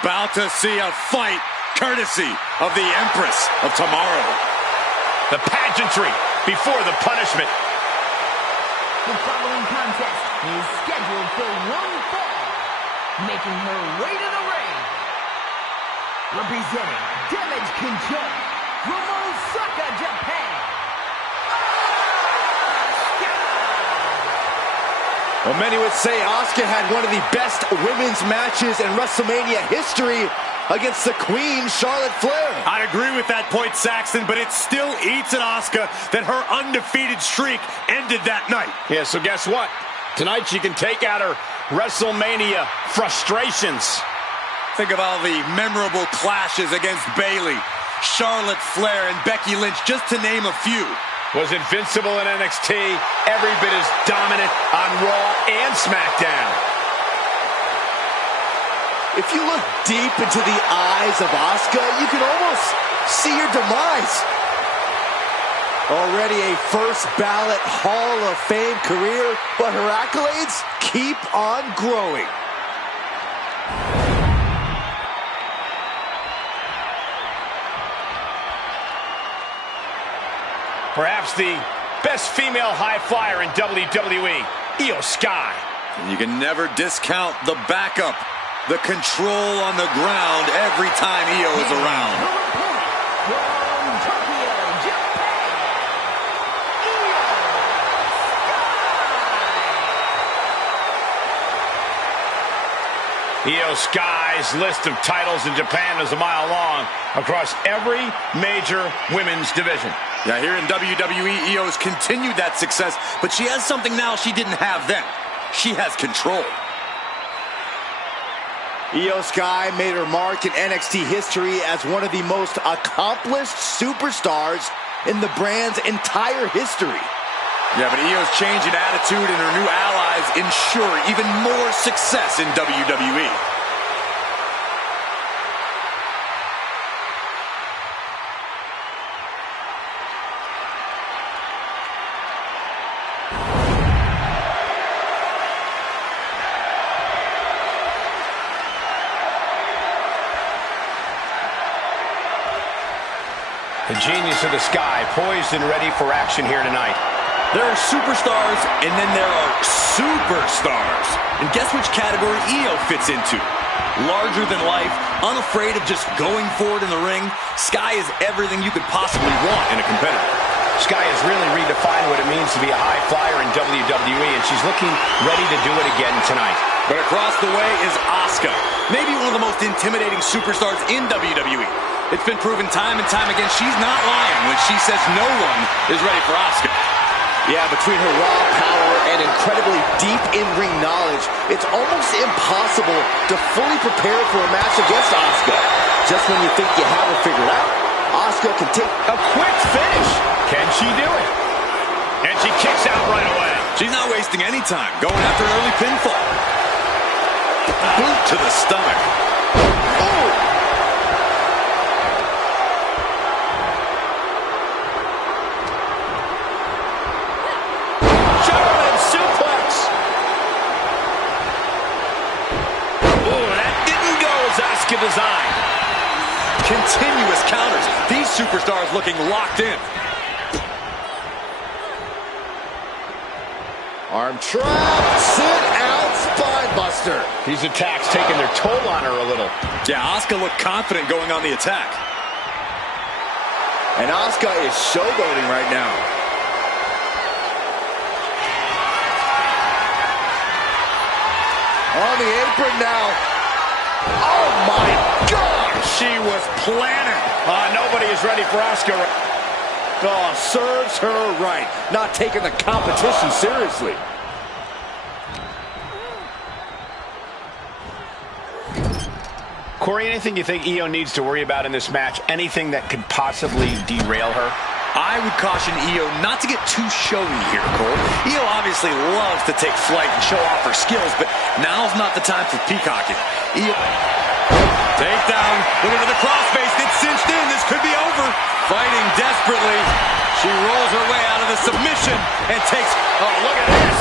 about to see a fight courtesy of the Empress of Tomorrow. The pageantry before the punishment. The following contest is scheduled for one fall, making her way to the ring. Representing Damage Control from Osaka, Japan. Well, many would say Asuka had one of the best women's matches in Wrestlemania history against the Queen, Charlotte Flair. I agree with that point, Saxton, but it still eats at Asuka that her undefeated streak ended that night. Yeah, so guess what? Tonight she can take out her WrestleMania frustrations. Think of all the memorable clashes against Bayley, Charlotte Flair, and Becky Lynch, just to name a few. Was invincible in NXT, every bit as dominant on Raw and SmackDown. If you look deep into the eyes of Asuka, you can almost see her demise. Already a first ballot Hall of Fame career, but her accolades keep on growing. Perhaps the best female high flyer in WWE, Io Sky. And you can never discount the backup, the control on the ground every time Io is around. From Tokyo, Japan, Io Sky's list of titles in Japan is a mile long across every major women's division. Yeah, here in WWE, Io has continued that success, but she has something now she didn't have then. She has control. Io Sky made her mark in NXT history as one of the most accomplished superstars in the brand's entire history. Yeah, but Io's change in attitude and her new allies ensure even more success in WWE. The genius of the Sky, poised and ready for action here tonight. There are superstars, and then there are superstars. And guess which category Io fits into? Larger than life, unafraid of just going forward in the ring. Sky is everything you could possibly want in a competitor. Sky has really redefined what it means to be a high flyer in WWE, and she's looking ready to do it again tonight. But across the way is Asuka, maybe one of the most intimidating superstars in WWE. It's been proven time and time again she's not lying when she says no one is ready for Asuka. Yeah, between her raw power and incredibly deep in-ring knowledge, it's almost impossible to fully prepare for a match against Asuka. Just when you think you have her figured out, Asuka can take a quick finish. Can she do it? And she kicks out right away. She's not wasting any time going after an early pinfall. Boot to the stomach. Oh! German suplex. Oh, that didn't go as Asuka designed. Continuous counters. These superstars looking locked in. Arm trap, sit out, spine buster. These attacks taking their toll on her a little. Yeah, Asuka looked confident going on the attack. And Asuka is showboating right now. On the apron now. Oh my God! She was planning. Nobody is ready for Asuka. Oh, serves her right. Not taking the competition seriously. Corey, anything you think Io needs to worry about in this match? Anything that could possibly derail her? I would caution Io not to get too showy here, Cole. Io obviously loves to take flight and show off her skills, but now's not the time for peacocking. Io... Takedown. Look at the crossface. It's cinched in. This could be over. Fighting desperately. She rolls her way out of the submission and takes... Oh, look at this.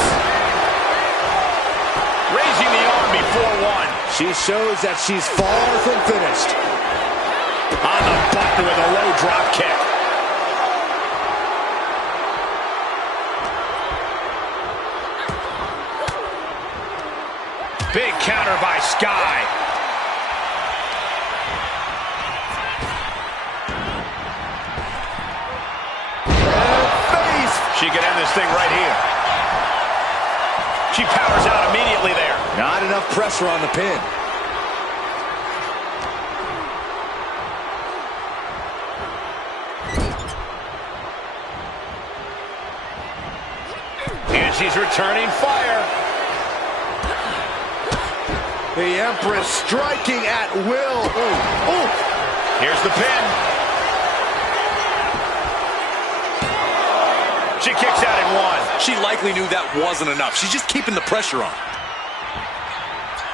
Raising the arm before one. She shows that she's far from finished. On the button with a low drop kick. Big counter by Sky. Face. She could end this thing right here. She powers out immediately there. Not enough pressure on the pin. And she's returning fire. The Empress striking at will. Ooh, ooh. Here's the pin. She kicks out in one. She likely knew that wasn't enough. She's just keeping the pressure on.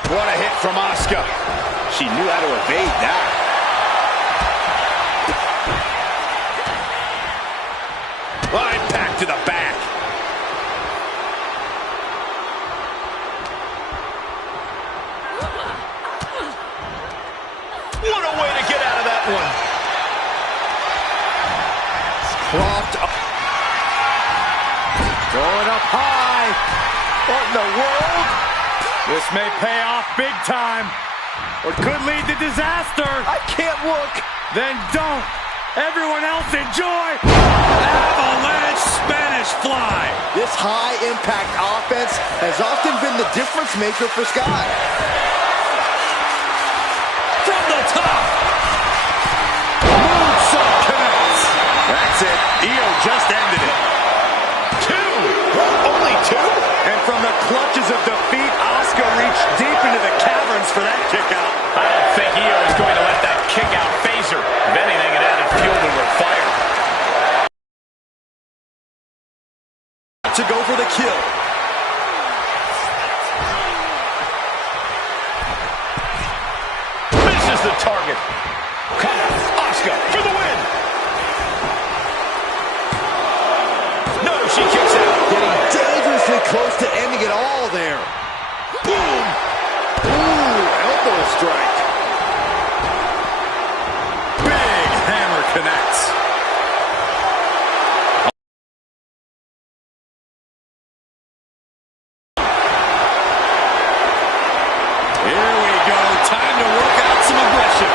What a hit from Asuka. She knew how to evade that. Line pack to the back. What a way to get out of that one. Propped up. Going up high. What in the world? This may pay off big time, or could lead to disaster. I can't look. Then don't. Everyone else enjoy. Avalanche Spanish Fly. This high-impact offense has often been the difference maker for Sky. From the top. Moonsault connects. That's it. Io just ended it. Two. Only two? And from the clutches of defeat, Asuka reached deep into the caverns for that kick out. I don't think Io is going to let that kick out phase her. If anything, it added fuel to her fire. To go for the kill. Misses the target. Come on, Asuka for the win. No, she kicks out. Getting dangerously close to ending it all there. Boom. Ooh, elbow strike. Big hammer connects. Here we go. Time to work out some aggression.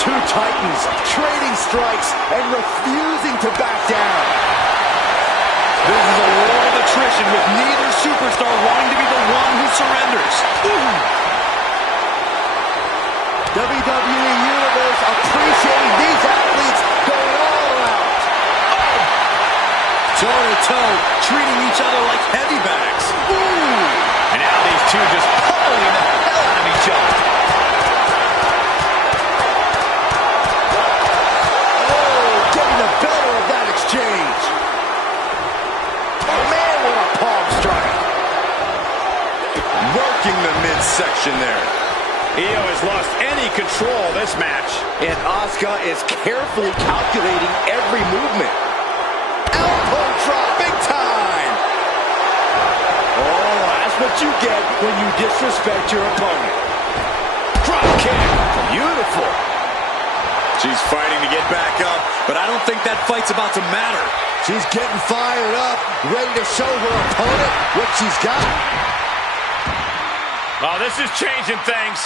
Two titans trading strikes and refusing to back down. This is a war of attrition with neither superstar wanting to be the one who surrenders. Ooh. WWE Universe appreciating these athletes going all out. Toe-to-toe, treating each other like heavy bags. And now these two just pummeling the hell out of each other. Oh, getting the better of that exchange. Oh, man, what a palm strike. Working the midsection there. Io has lost any control of this match. And Asuka is carefully calculating every movement. Elbow drop, big time. Oh, that's what you get when you disrespect your opponent. Drop kick. Beautiful. She's fighting to get back up, but I don't think that fight's about to matter. She's getting fired up, ready to show her opponent what she's got. Oh, this is changing things.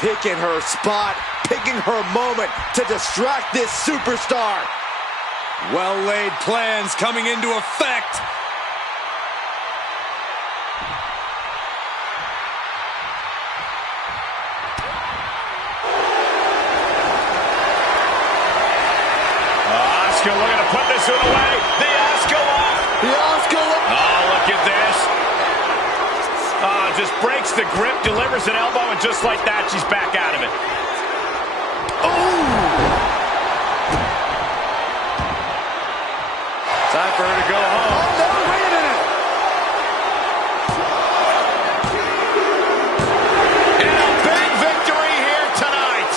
Picking her spot, picking her moment to distract this superstar. Well-laid plans coming into effect. Asuka looking to put this one away. The Asuka lock. The Asuka lock. Oh, look at this. Just breaks the grip, delivers an elbow, and just like that, she's back out of it. Time for her to go home. Oh, no, wait a minute. And a big victory here tonight.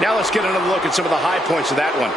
Now let's get another look at some of the high points of that one.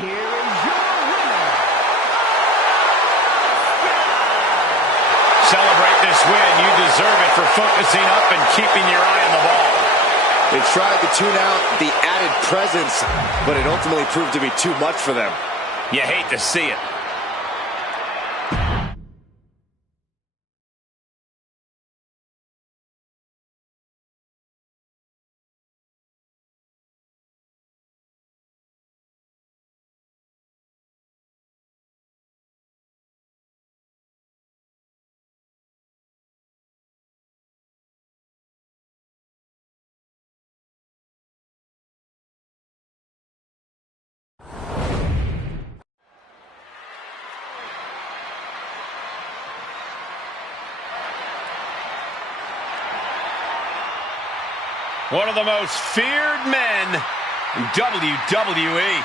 here is your winner. Celebrate this win. You deserve it for focusing up and keeping your eye on the ball. They tried to tune out the added presence, but it ultimately proved to be too much for them. You hate to see it. One of the most feared men in WWE.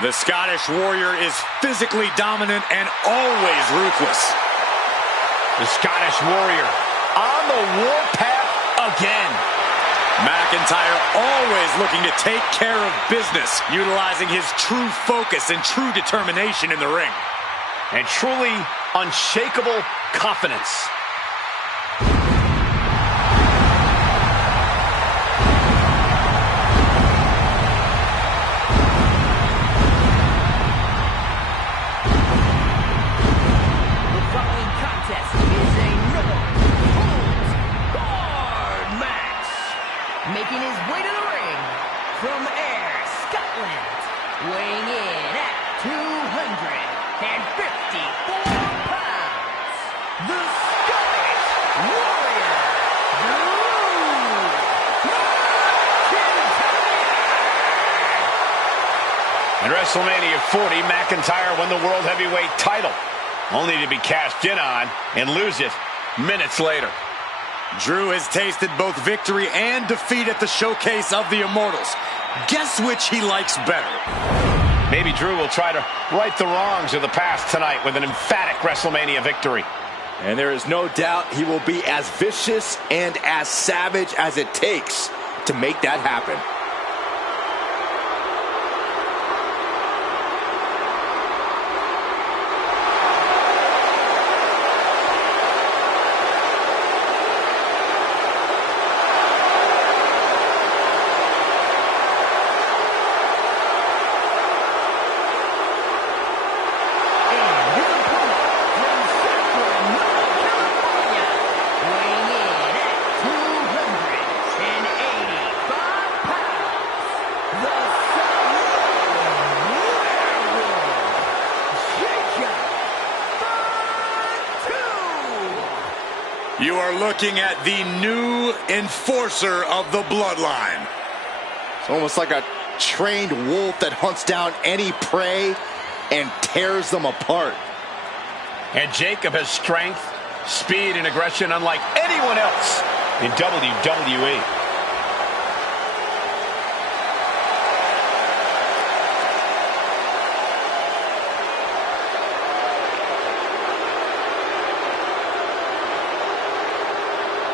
The Scottish Warrior is physically dominant and always ruthless. The Scottish Warrior on the warpath again. McIntyre always looking to take care of business, utilizing his true focus and true determination in the ring. And truly unshakable confidence. Making his way to the ring from Ayr, Scotland, weighing in at 254 pounds, the Scottish Warrior, Drew McIntyre. In WrestleMania 40, McIntyre won the World Heavyweight title, only to be cashed in on and lose it minutes later. Drew has tasted both victory and defeat at the Showcase of the Immortals. Guess which he likes better? Maybe Drew will try to right the wrongs of the past tonight with an emphatic WrestleMania victory. And there is no doubt he will be as vicious and as savage as it takes to make that happen. You are looking at the new enforcer of the bloodline. It's almost like a trained wolf that hunts down any prey and tears them apart. And Jacob has strength, speed, and aggression unlike anyone else in WWE.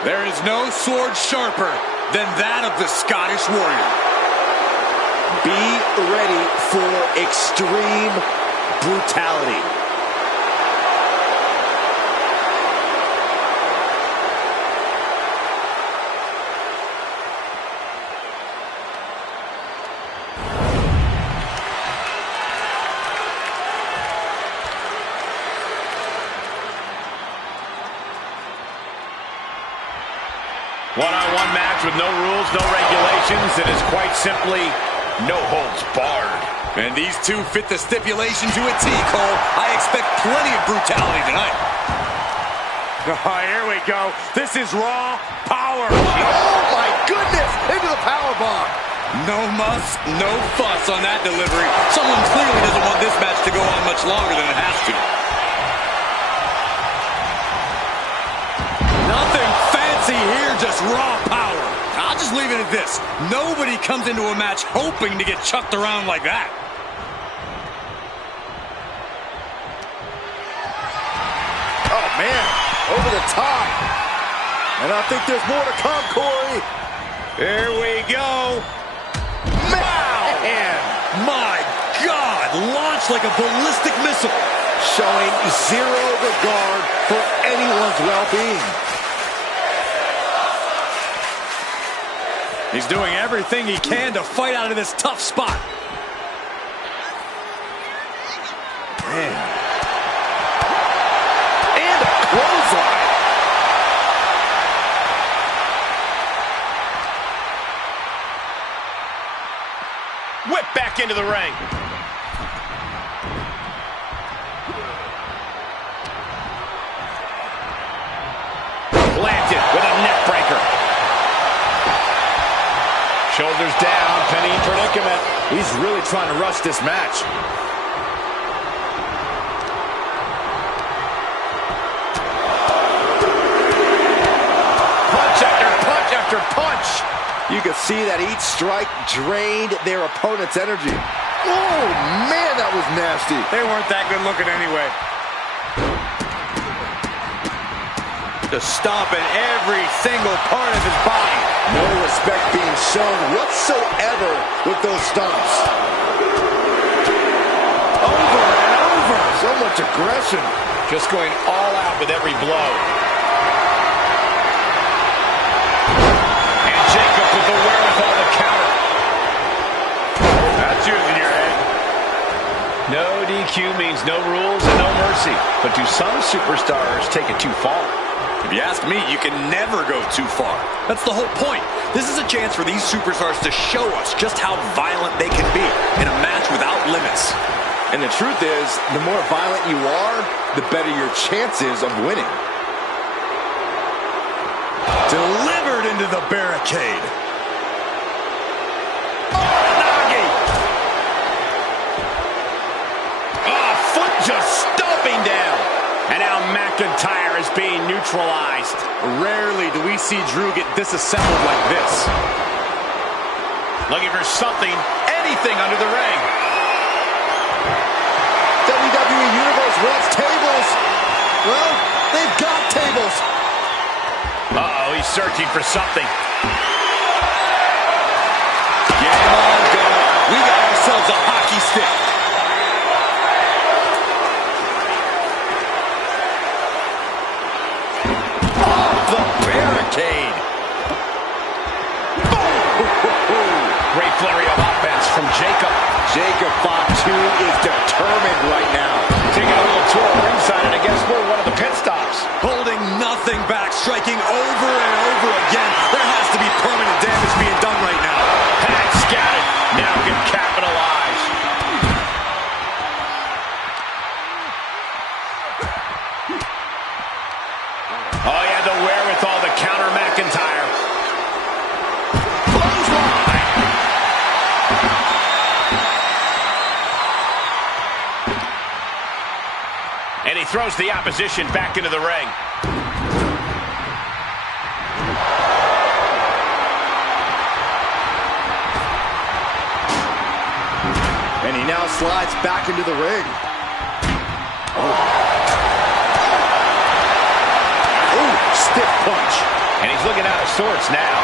There is no sword sharper than that of the Scottish Warrior. Be ready for extreme brutality. One-on-one match with no rules, no regulations. It is quite simply no holds barred. And these two fit the stipulation to a T, Cole. I expect plenty of brutality tonight. Oh, here we go. This is raw power. Oh, my goodness! Into the powerbomb. No muss, no fuss on that delivery. Someone clearly doesn't want this match to go on much longer than it has to. Nothing fancy here, just raw power. I'll just leave it at this. Nobody comes into a match hoping to get chucked around like that. Oh, man. Over the top. And I think there's more to come, Corey. Here we go. Man. My attacks like a ballistic missile. Showing zero regard for anyone's well-being. He's doing everything he can to fight out of this tough spot. Man. And a clothesline. Whip back into the ring. Planted with a neck breaker. Shoulders down, penny predicament. He's really trying to rush this match. Punch after punch after punch. You can see that each strike drained their opponent's energy. Oh, man, that was nasty. They weren't that good looking anyway. Just stomping every single part of his body. No respect being shown whatsoever with those stomps. Over and over. So much aggression. Just going all out with every blow. And Jacob with the wherewithal to counter. That's using your head. No DQ means no rules and no mercy. But do some superstars take it too far? If you ask me, you can never go too far. That's the whole point. This is a chance for these superstars to show us just how violent they can be in a match without limits. And the truth is, the more violent you are, the better your chances of winning. Delivered into the barricade. Foot just stomping down. And now McIntyre is being neutralized. Rarely do we see Drew get disassembled like this. Looking for something, anything under the ring. WWE Universe wants tables. Well, they've got tables. Uh-oh, he's searching for something. Game on, go. We got ourselves a hockey stick. Barricade. Great flurry of offense from Jacob. Jacob Fatu is determined right now. Taking a little tour ringside, and I guess we're one of the pit stops. Holding nothing back, striking over and over again. There has to be permanent damage being done right now. Pat scattered. Now can capitalize. Oh, he had the wherewithal to counter McIntyre. Clothesline. And he throws the opposition back into the ring. And he now slides back into the ring. Stiff punch. And he's looking out of sorts now.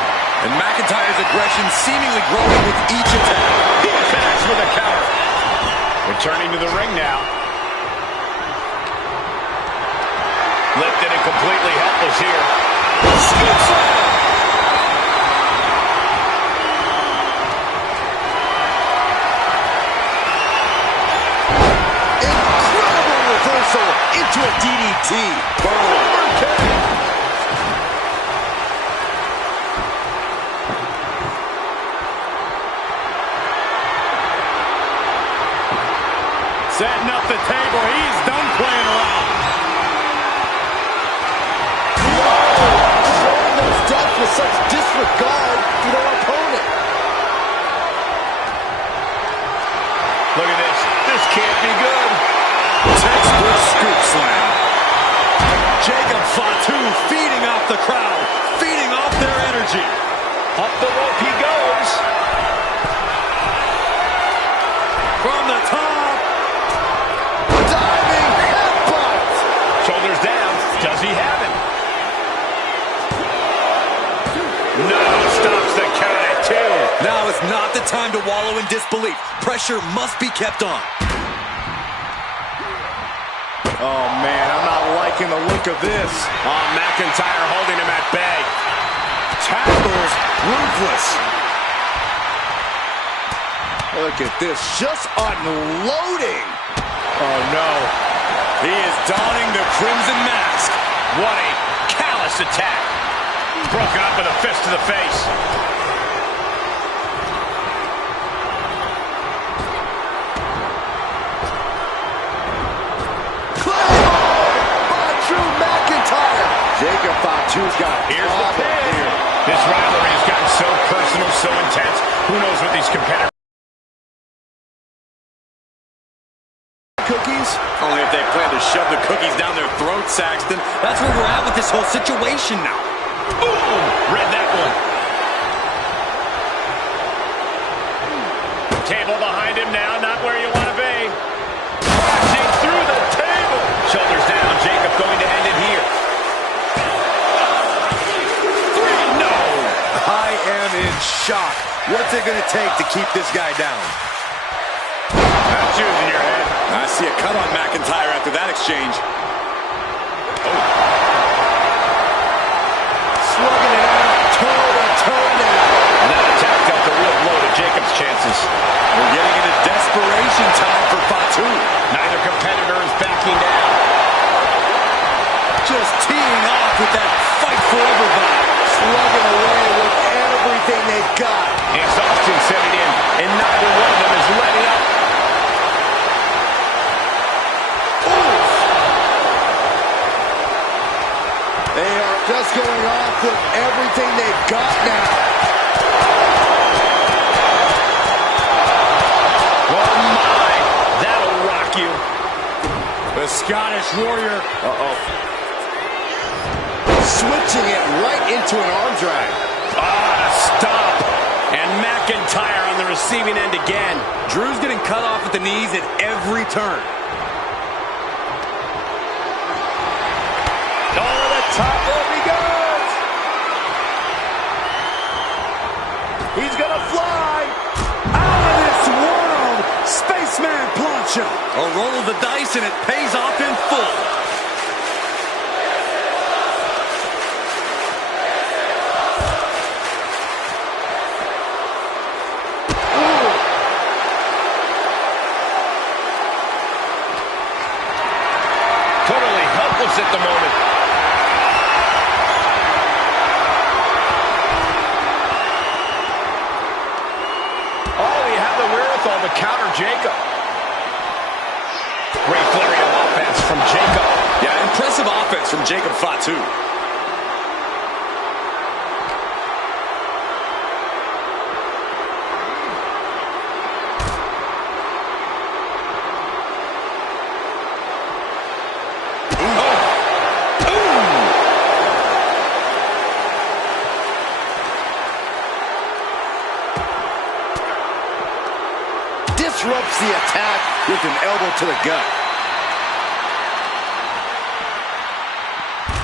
And McIntyre's aggression seemingly growing with each attack. He attacks with a counter. Returning to the ring now. Lifted and completely helpless here. Scoop slam. Incredible reversal into a DDT. Setting up the table. He's done playing around. Showing those death with such disregard to their opponent. Look at this. This can't be good. Textbook scoop slam. Jacob Fatu feeding off the crowd, feeding off their energy. Up the rope he goes. From the top. Diving headbutt. Shoulders down. Does he have it? No, stops the count at 2. Now is not the time to wallow in disbelief. Pressure must be kept on. Oh, man, I'm not liking the look of this. Oh, McIntyre holding him at bay. Tackles ruthless. Look at this, just unloading. Oh, no. He is donning the Crimson Mask. What a callous attack. Broken up with a fist to the face. Jacob Fatu's got a problem here. This rivalry has gotten so personal, so intense. Who knows what these competitors... Cookies? Only if they plan to shove the cookies down their throat, Saxton. That's where we're at with this whole situation now. Boom! Read that one. Table behind him now, not where you want to be. Crashing through the table. Shoulders down, Jacob going to end it here. I am in shock. What's it going to take to keep this guy down? That's shoes in your head. I see a cut on McIntyre after that exchange. Oh. Slugging it out, toe-to-toe now. And that attack dealt a real blow to Jacob's chances. We're getting into desperation time for Fatu. Neither competitor is backing down. Just teeing off with that fight forever vibe. Slugging away with everything they've got. Exhaustion setting in, and neither one of them is letting up. Oof. They are just going off with everything they've got now. Oh my, that'll rock you. The Scottish Warrior. Switching it right into an arm drag. Stop. And McIntyre on the receiving end again. Drew's getting cut off at the knees at every turn. Over the top rope he goes. He's gonna fly out of this world. Spaceman plancha. A roll of the dice and it pays off in full. Totally helpless at the moment. Oh, he had the wherewithal to counter Jacob. Great flurry of offense from Jacob. Yeah, impressive offense from Jacob Fatu. Disrupts the attack with an elbow to the gut.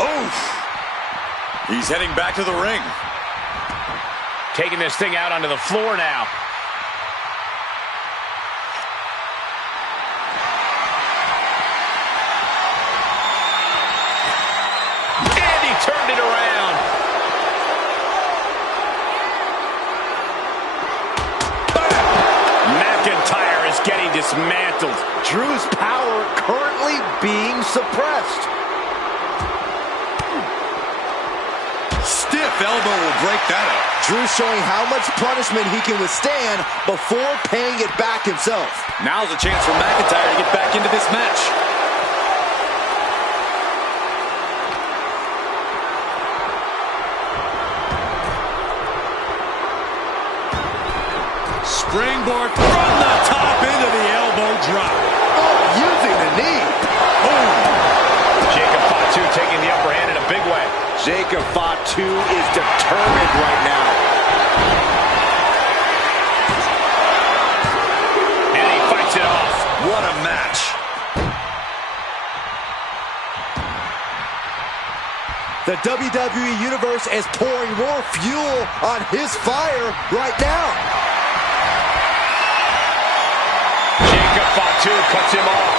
Oof! He's heading back to the ring. Taking this thing out onto the floor now. And he turned it around. McIntyre is getting dismantled. Drew's power currently being suppressed. Stiff elbow will break that up. Drew showing how much punishment he can withstand before paying it back himself. Now's a chance for McIntyre to get back into this match. Springboard from the top into the elbow drop. Oh, using the knee. Boom. Jacob Fatu taking the upper hand in a big way. Jacob Fatu is determined right now. And he fights it off. What a match. The WWE Universe is pouring more fuel on his fire right now. Jacob Fatu cuts him off.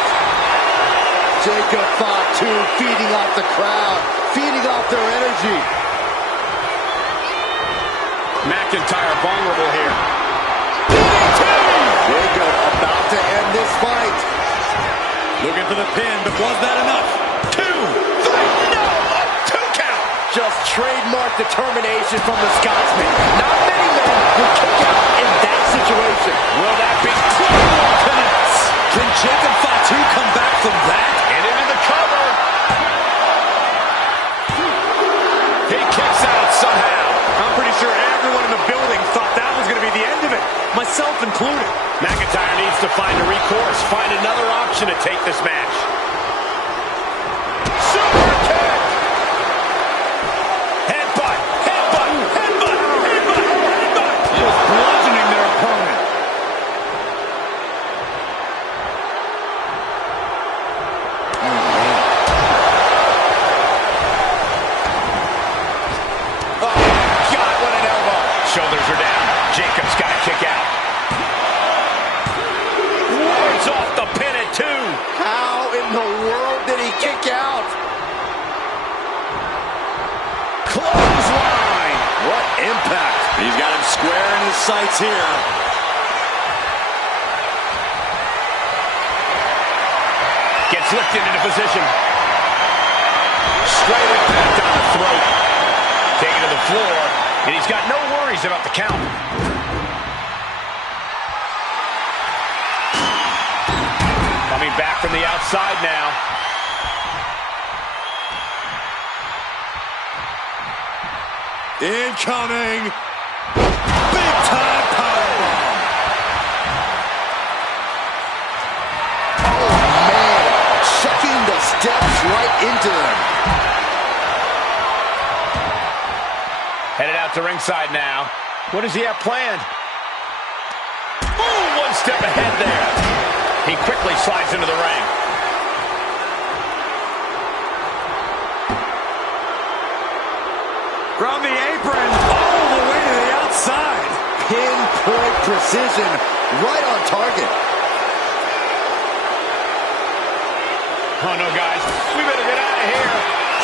Jacob Fatu feeding off the crowd, feeding off their energy. McIntyre vulnerable here. Jacob about to end this fight. Looking for the pin, but was that enough? 2, 3, no, a 2 count. Just trademark determination from the Scotsman. Not many men would kick out in that situation. Will that be Penance. Can Jacob Fatu come back from that? and into the cover? He kicks out somehow. I'm pretty sure everyone in the building thought that was going to be the end of it, myself included. McIntyre needs to find a recourse, find another option to take this match. Super kick! Headbutt, headbutt, headbutt, headbutt, headbutt! Just bludgeoning their opponent. Oh, God, what an elbow. Shoulders are down. Jacob's got to kick out. Wards off the pin at 2. How in the world did he kick out? Clothesline. What impact. He's got him square in his sights here. Gets lifted into position. Straight impact on the throat. Taken to the floor, and he's got no worries about the count. Coming back from the outside now. Incoming. Big time powerbomb. Oh, man. Chucking the steps right into them. Headed out to ringside now. What does he have planned? Ooh, one step ahead there. He quickly slides into the ring. From the apron, all the way to the outside. Pinpoint precision, right on target. Oh, no, guys. We better get out of here.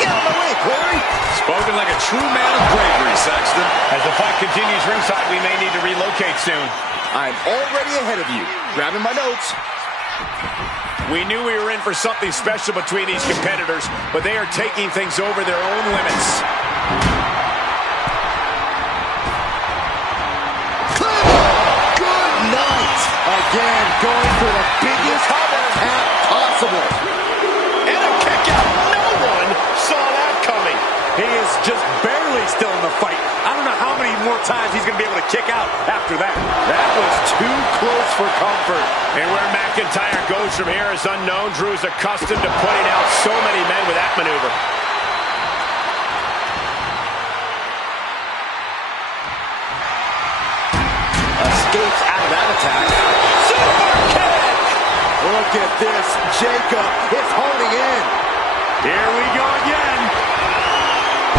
Get out of my way, Corey. Spoken like a true man of bravery, Saxton. As the fight continues ringside, we may need to relocate soon. I'm already ahead of you. Grabbing my notes. We knew we were in for something special between these competitors, but they are taking things over their own limits. Good night. Again, going for the biggest attack possible. And a kick out. No one saw that coming. He is just barely still in the fight. I don't know how many more times he's going to be able to kick out after that. That was too close for comfort. And where McIntyre goes from here is unknown. Drew is accustomed to putting out so many men with that maneuver. Escapes out of that attack. Super kick! Look at this. Jacob is holding in. Here we go again.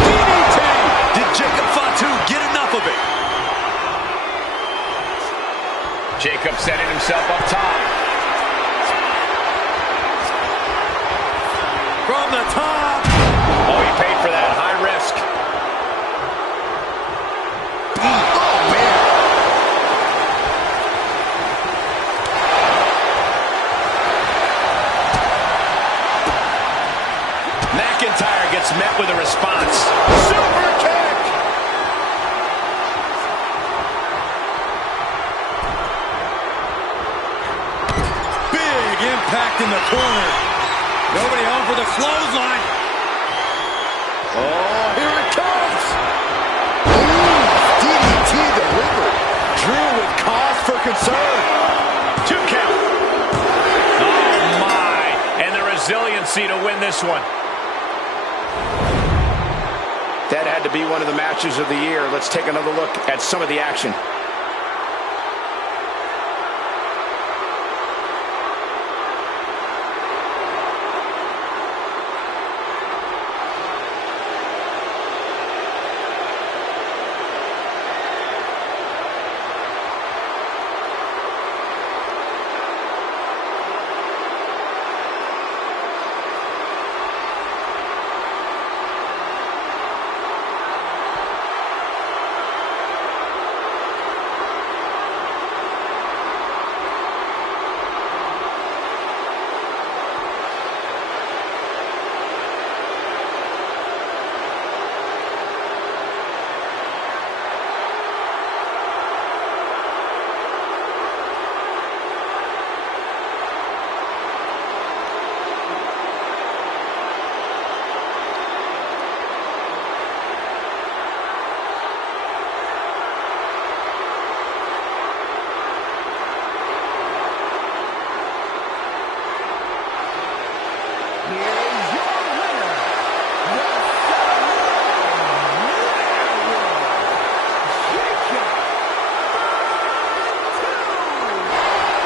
DDT! Did Jacob Fatu get enough of it? Jacob setting himself up top. From the top. Oh, he paid for that. High risk. Oh, man. McIntyre gets met with a response. Super kick! Big impact in the corner. Nobody home for the clothesline. Oh, here it comes. Ooh, DDT delivered. Drew with cause for concern. 2 count. Oh, my. And the resiliency to win this one. That had to be one of the matches of the year. Let's take another look at some of the action.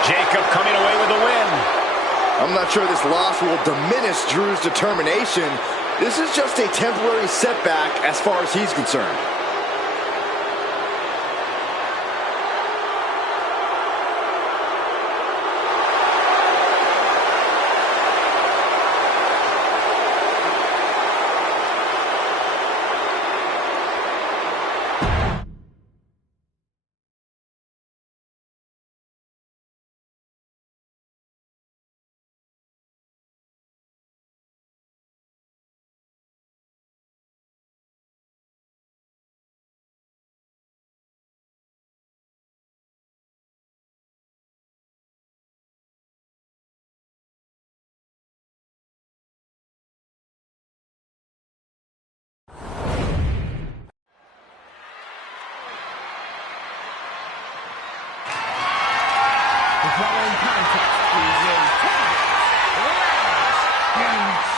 Jacob coming away with the win. I'm not sure this loss will diminish Drew's determination. This is just a temporary setback as far as he's concerned. The following contest is a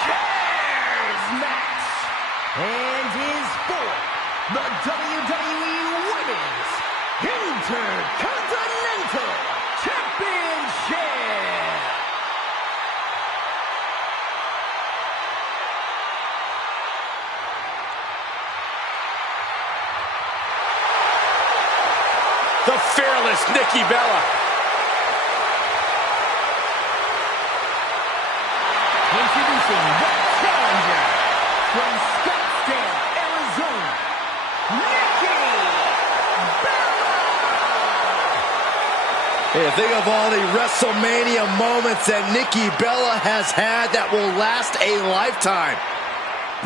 chairs match and is for the WWE Women's Intercontinental Championship. The fearless Nikki Bella. Introducing the challenger from Scottsdale, Arizona, Nikki Bella! Hey, think of all the WrestleMania moments that Nikki Bella has had that will last a lifetime.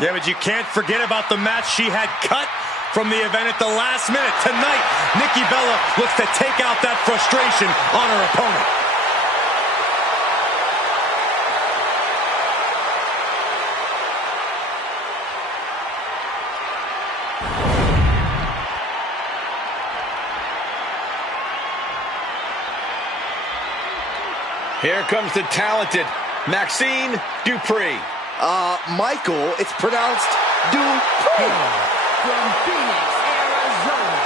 Yeah, but you can't forget about the match she had cut from the event at the last minute. Tonight, Nikki Bella looks to take out that frustration on her opponent. Here comes the talented Maxine Dupree. Michael, it's pronounced Dupree. From Phoenix, Arizona,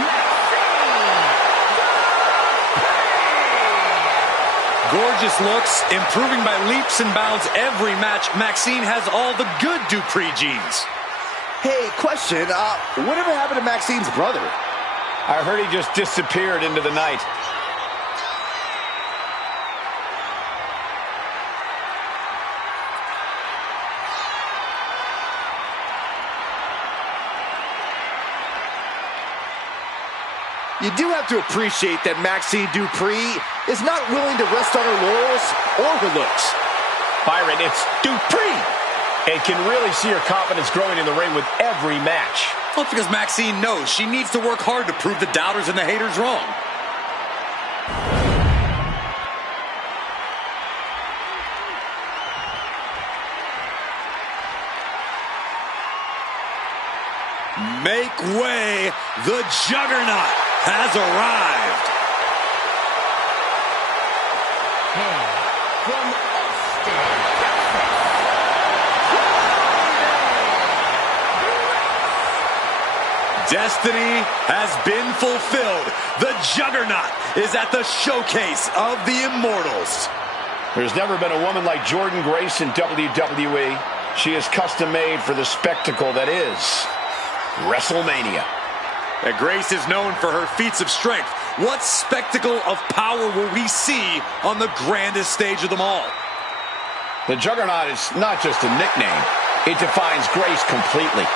Maxine Dupree! Gorgeous looks, improving by leaps and bounds every match. Maxine has all the good Dupree genes. Hey, question, whatever happened to Maxine's brother? I heard he just disappeared into the night. You do have to appreciate that Maxine Dupree is not willing to rest on her laurels or her looks. Byron, it's Dupree. And can really see her confidence growing in the ring with every match. Well, it's because Maxine knows she needs to work hard to prove the doubters and the haters wrong. Make way, the Juggernaut has arrived. And from Austin, Texas, Destiny has been fulfilled. The Juggernaut is at the showcase of the Immortals. There's never been a woman like Jordynne Grace in WWE. She is custom made for the spectacle that is Wrestlemania. Grace is known for her feats of strength. What spectacle of power will we see on the grandest stage of them all? The Juggernaut is not just a nickname. It defines Grace completely.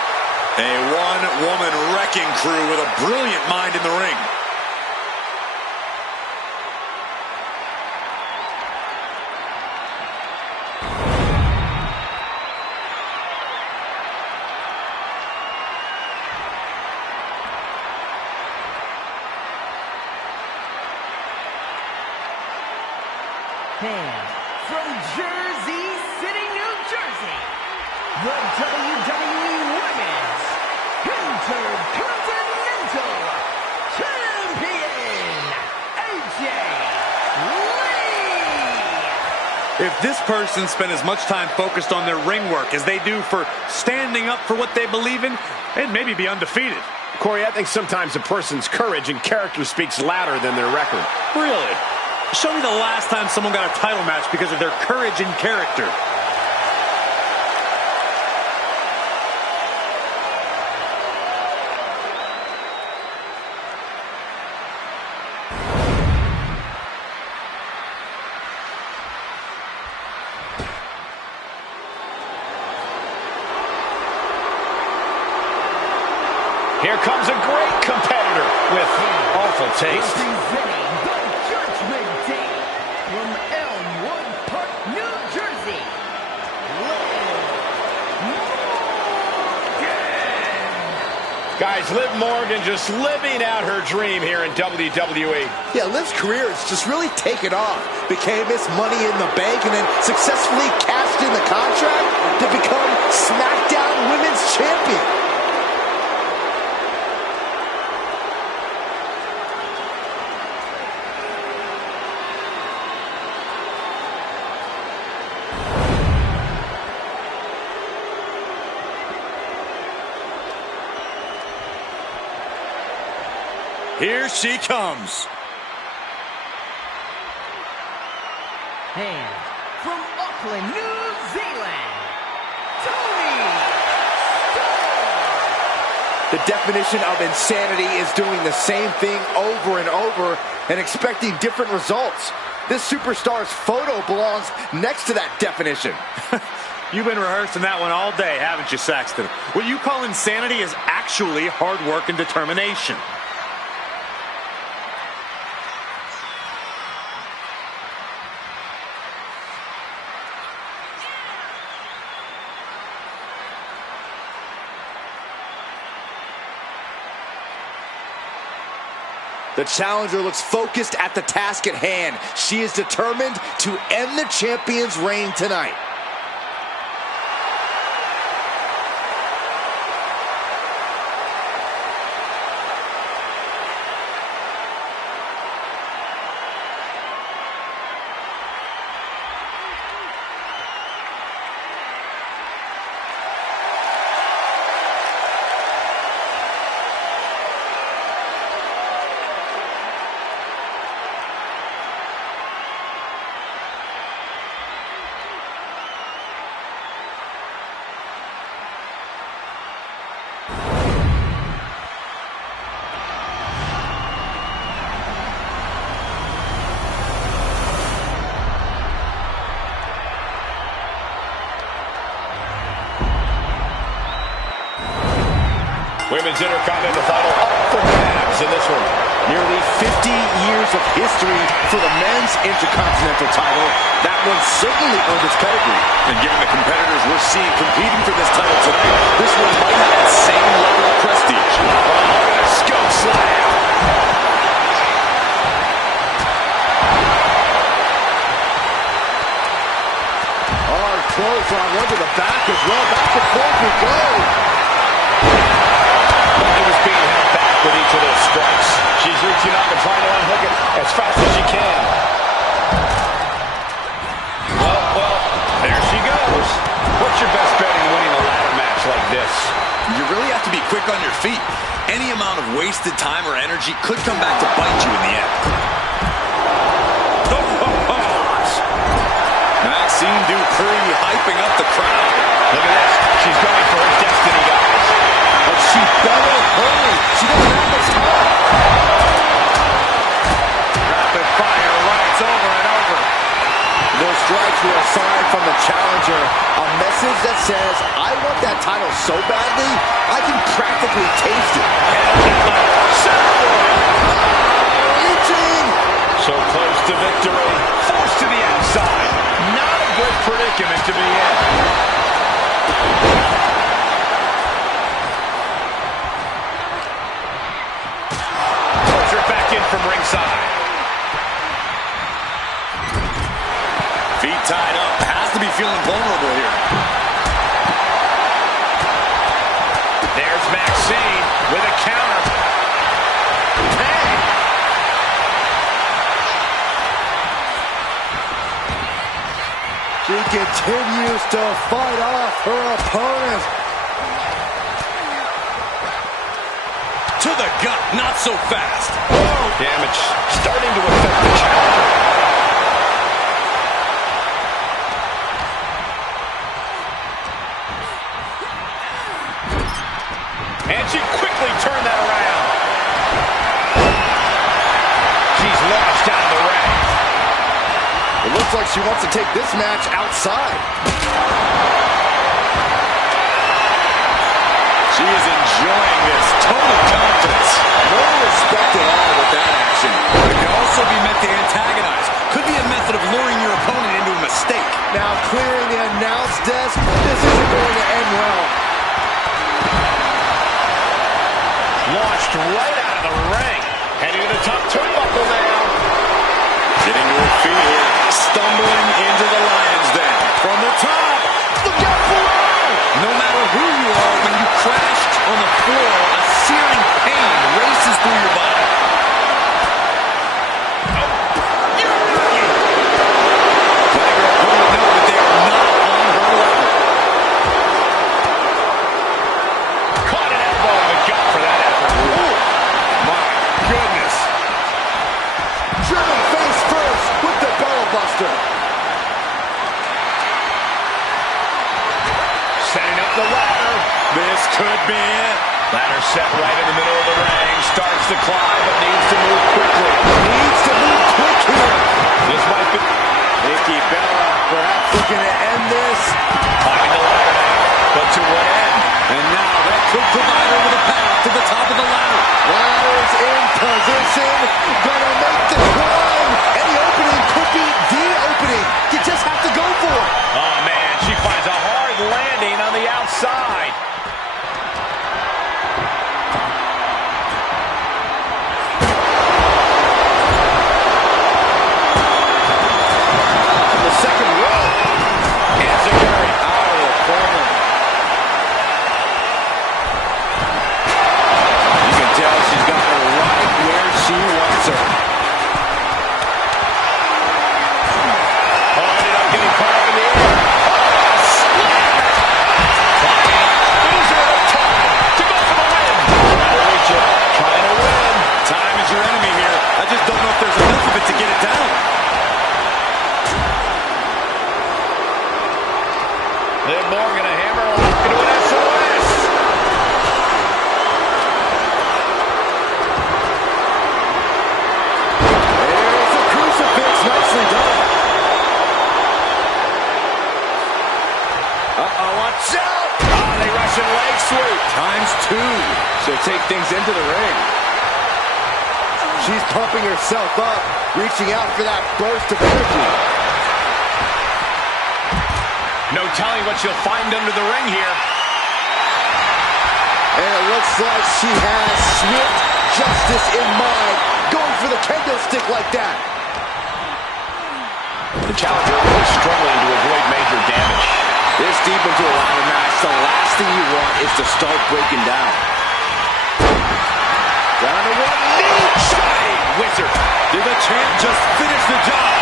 A one-woman wrecking crew with a brilliant mind in the ring. and from Jersey City, New Jersey, the WWE Women's Intercontinental Champion, AJ Lee. If this person spent as much time focused on their ring work as they do for standing up for what they believe in, they'd maybe be undefeated. Corey, I think sometimes a person's courage and character speaks louder than their record. Really? Show me the last time someone got a title match because of their courage and character. Here comes a great competitor with awful taste. Representing the Judgment Day from Elmwood Park, New Jersey, Guys, Liv Morgan just living out her dream here in WWE. Yeah, Liv's career has just really taken off. Became Miss Money in the Bank and then successfully cashed in the contract to become SmackDown Women's Champion. Here she comes. and from Auckland, New Zealand, Tony Storm. The definition of insanity is doing the same thing over and over and expecting different results. This superstar's photo belongs next to that definition. You've been rehearsing that one all day, haven't you, Saxton? What you call insanity is actually hard work and determination. The challenger looks focused at the task at hand. She is determined to end the champion's reign tonight. Women's Intercontinental title up for grabs in this one. Nearly 50 years of history for the men's Intercontinental title. That one certainly earned its pedigree. And given the competitors we're seeing competing for this title tonight, this one might have the same level of prestige. Oh, a scope slam. Hard clothesline, one to the back as well. Back and forth we go. Money was being held back with each of those strikes. She's reaching up and trying to unhook it as fast as she can. Well, there she goes. What's your best bet in winning a ladder match like this? You really have to be quick on your feet. Any amount of wasted time or energy could come back to bite you in the end. Maxine Dupree hyping up the crowd. Look at this. She's going for her destiny, guys. And she better hurry. She doesn't have much time. Rapid fire rights over and over. Those strikes were a sign from the challenger. A message that says, I want that title so badly, I can practically taste it. Reaching. So close to victory. Forced to the outside. Not a good predicament to be in. Puts her back in from ringside. Feet tied up. Has to be feeling vulnerable here. There's Maxine with a counter. Hey! She continues to fight off her opponent. To the gut. Not so fast. Damage starting to affect the challenger. It looks like she wants to take this match outside. She is enjoying this. Total confidence. No respect at all with that action. It can also be meant to antagonize. Could be a method of luring your opponent into a mistake. Now clearing the announce desk. This isn't going to end well. Launched right out of the ring. Heading to the top turnbuckle now. Getting to her feet here. Stumbling into the lion's den. From the top. Look out below! No matter who you are, when you crash on the floor, a searing pain races through your body. Letting her opponent know that they are not on her level. Caught an elbow in the gut for that effort. Ooh, my goodness. Driven face first with the barrel buster. Setting up the ladder. This could be it. Ladder set right in the middle of the ring. Starts to climb, but needs to move quickly. Needs to move quick here. This might be... Nikki Bella perhaps looking to end this. Climbing the ladder now. But to what end? And now that could provide her with a path to the top of the ladder. Ladder's in position. Gonna make the climb. Any opening could be the opening. You just have to go for it. Oh, man. She finds a hard landing on the outside. The second row. Enziguri out of the corner. You can tell she's got her right where she wants her. Oh, ended up getting caught up in the air. Oh, slap! Climbing up. Gives her enough time to go for the win. Trying to reach it. Trying to win. Time is your enemy here. I just don't know if there's enough of it to get it down. Liv Morgan, a hammerlock into an SOS. There's a crucifix. Nicely done. Uh-oh, watch out. Ah, they Russian leg sweep. Times two. She'll take things into the ring. She's pumping herself up, reaching out for that burst of energy. No telling what she'll find under the ring here. And it looks like she has swift justice in mind, going for the kendo stick like that. The challenger really struggling to avoid major damage. This deep into a ladder match, the last thing you want is to start breaking down. Down to one knee. Shining Wizard. Did the champ just finish the job?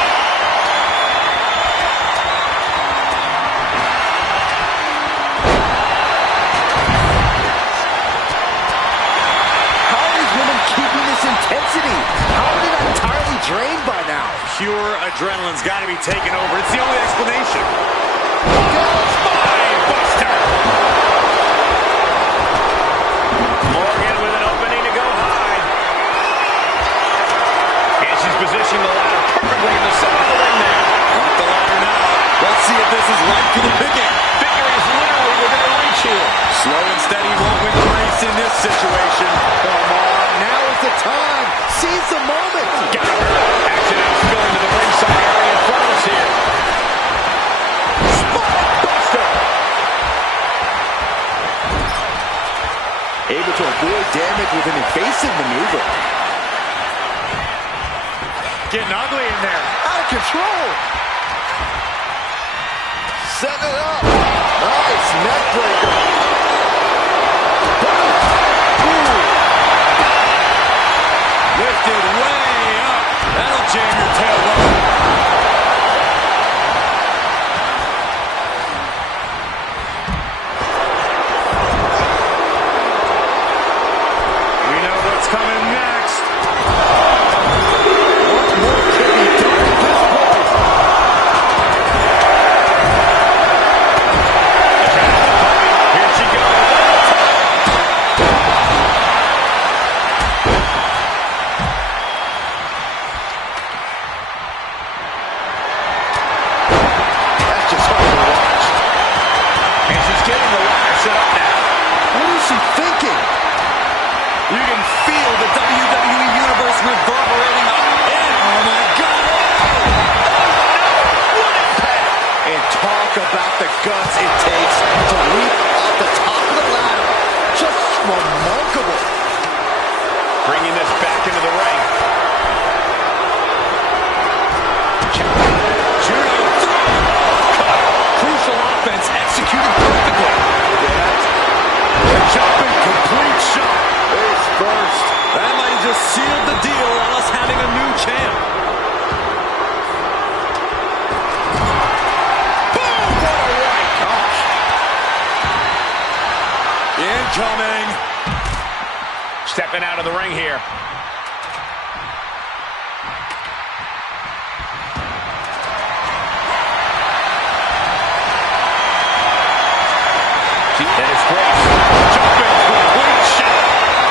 How are these women keeping this intensity? How are they not entirely drained by now? Pure adrenaline's got to be taken over. It's the only explanation. Spine buster. Morgan with an opening to go high. And she's positioning the ladder perfectly in the center of the ring there. Off the ladder now. Let's see if this is right for the picking. Victory is literally within reach here. Slow and steady won't win the race in this situation. Come on, now is the time. Seize the moment. Got her. Action is spilling to the ringside area in front of us here. Spine buster. Able to avoid damage with an evasive maneuver. Getting ugly in there. Out of control. Setting it up. Nice neck breaker. Lifted way up. That'll jam your tailbone. We know what's coming next. What more can be done at this point? Here she goes. reverberating up in. Oh, my God. And talk about the guts it takes to leap off the top of the ladder. Just remarkable. Bringing this back into the ring. Crucial offense executed perfectly. Jumping complete shot. Face first. That might have just sealed the deal on us having a new champ. Boom! What a right. Gosh. Incoming. Stepping out of the ring here. That is great. Jumping complete shot.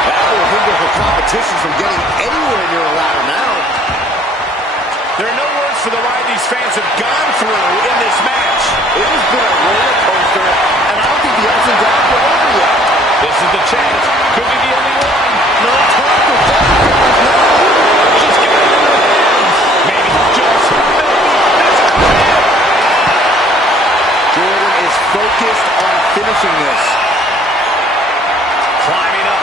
That will hinder her competition from getting anywhere near a ladder now. There are no words for the ride these fans have gone through in this match. It has been a roller coaster, and I don't think the ups and downs are over yet. This is the chance. Could be the only one. No time for that. She's got it in her hands. Maybe, just maybe. That's a command. Jordan is focused on finishing this. Climbing up.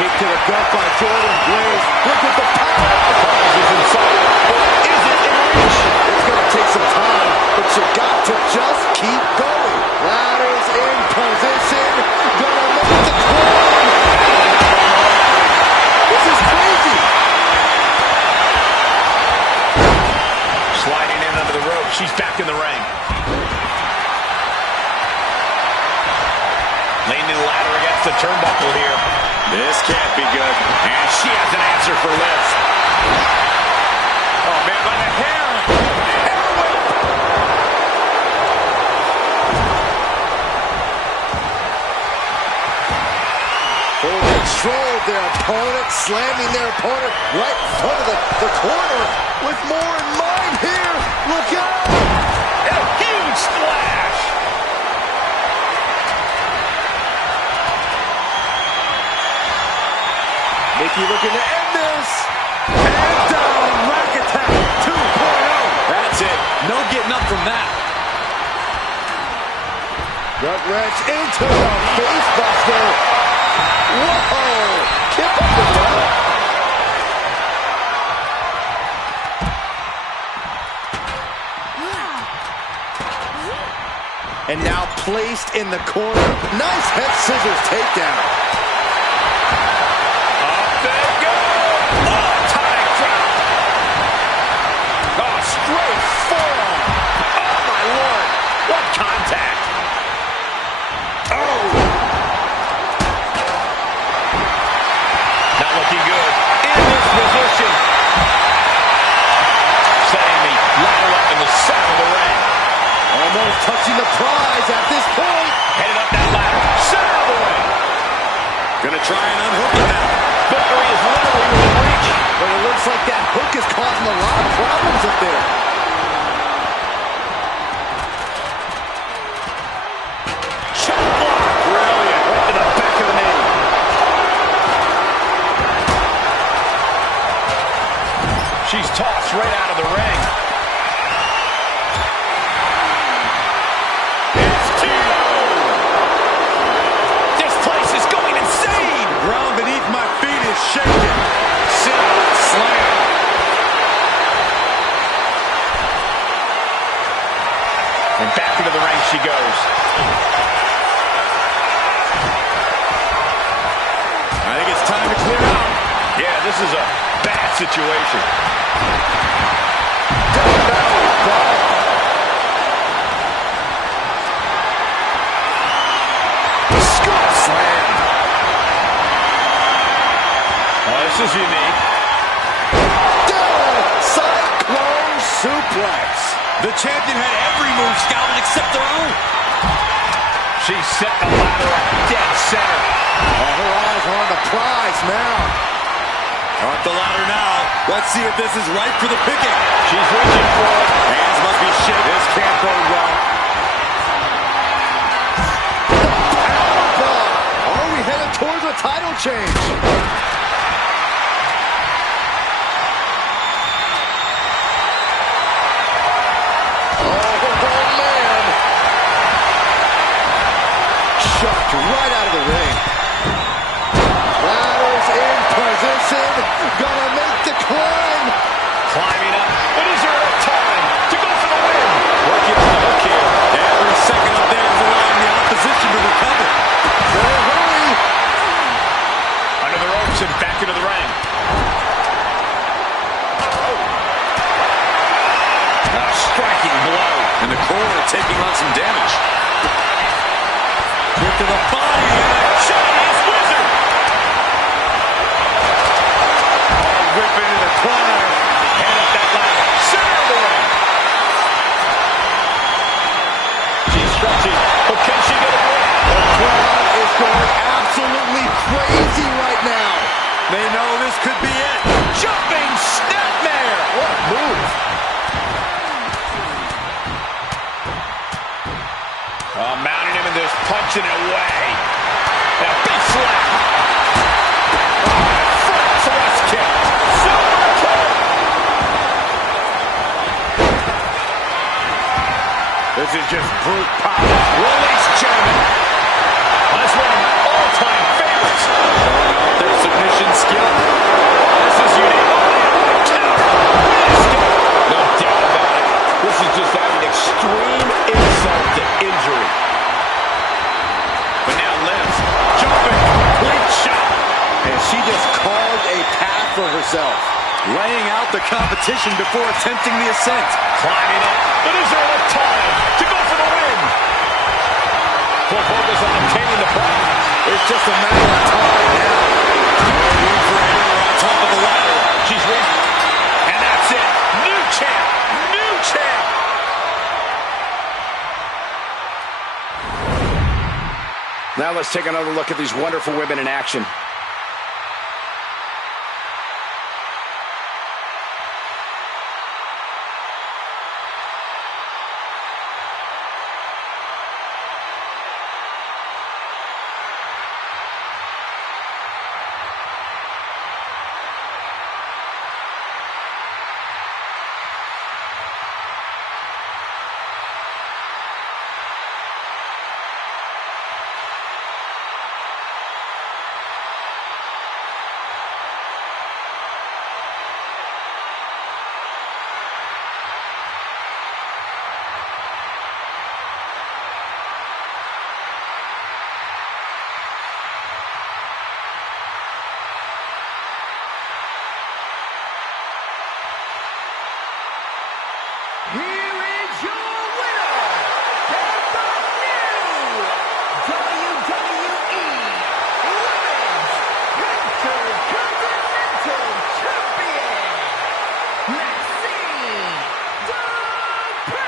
Kick to the gut by Jordan Grace. Look at the power. The prize is inside. Or is it in reach? It's going to take some time, but you got to just keep going. Ladders in position. Gonna make the climb. This is crazy. Sliding in under the rope. She's back in the ring. Leaning the ladder against the turnbuckle here. This can't be good. And she has an answer for Liv. Oh, man, by the hair. Hair whip. Full control of their opponent, slamming their opponent right in front of the corner with more in mind here. Look out. And a huge splash. Nikki looking to end this. And down, rack attack 2.0. That's it. No getting up from that. Gut wrench into the face buster. Whoa! Kip up the top. And now placed in the corner. Nice head scissors takedown. Straight forearm. Oh, my Lord. What contact. Oh. Not looking good. In this position. Setting the ladder up in the center of the ring. Almost touching the prize at this point. Headed up that ladder. Center of the ring. Gonna try and unhook it now. Victory is literally within reach. But it looks like that hook is causing a lot of problems up there. Shot block. Brilliant. Right to the back of the knee. She's tossed right out of the ring. It's T.O. This place is going insane. Ground beneath my feet is shaking. Sit-out slam. And back into the ring she goes. I think it's time to clear out. Yeah, this is a bad situation. Skull slam. Oh, this is unique. Down. Cyclone suplex. The champion had every move scouted except their own. She set the ladder up dead center. Her eyes are on the prize now. Up the ladder now. Let's see if this is right for the picking. She's reaching for it. Hands must be shaking. This can't go well. Are we headed towards a title change? right out of the ring. Ladders in position. Gonna make the climb. Climbing up, but is there enough time to go for the win? Working on the hook here. Every second up there is allowing the opposition to recover. Hurry. Under the ropes and back into the ring. A striking blow. And the core taking on some damage. Kick to the body. Chinese wizard. Rip into the corner. Hand up that ladder. Center of the ring. She's stretching, but can she get a break? The crowd is going absolutely crazy right now. They know this could be it. Jumping snapmare. What a move. Mounting him and just punching it away. And a big slap. Front thrust kick. Super kick. This is just brute power. Release German. That's one of my all-time favorites. Showing off their submission skill. This is unique. No doubt about it. This is just adding extreme insult to injury. But now Liv, jumping, complete shot. And she just carved a path for herself. Laying out the competition before attempting the ascent. Climbing up, but is there enough time to go for the win? Full focus on obtaining the prize. It's just a matter of time now. No room for error on top of the ladder. She's reached, and that's it. New champ, new champ. Now let's take another look at these wonderful women in action. Here is your winner, and the new WWE Women's Intercontinental Champion, Maxine Dupree.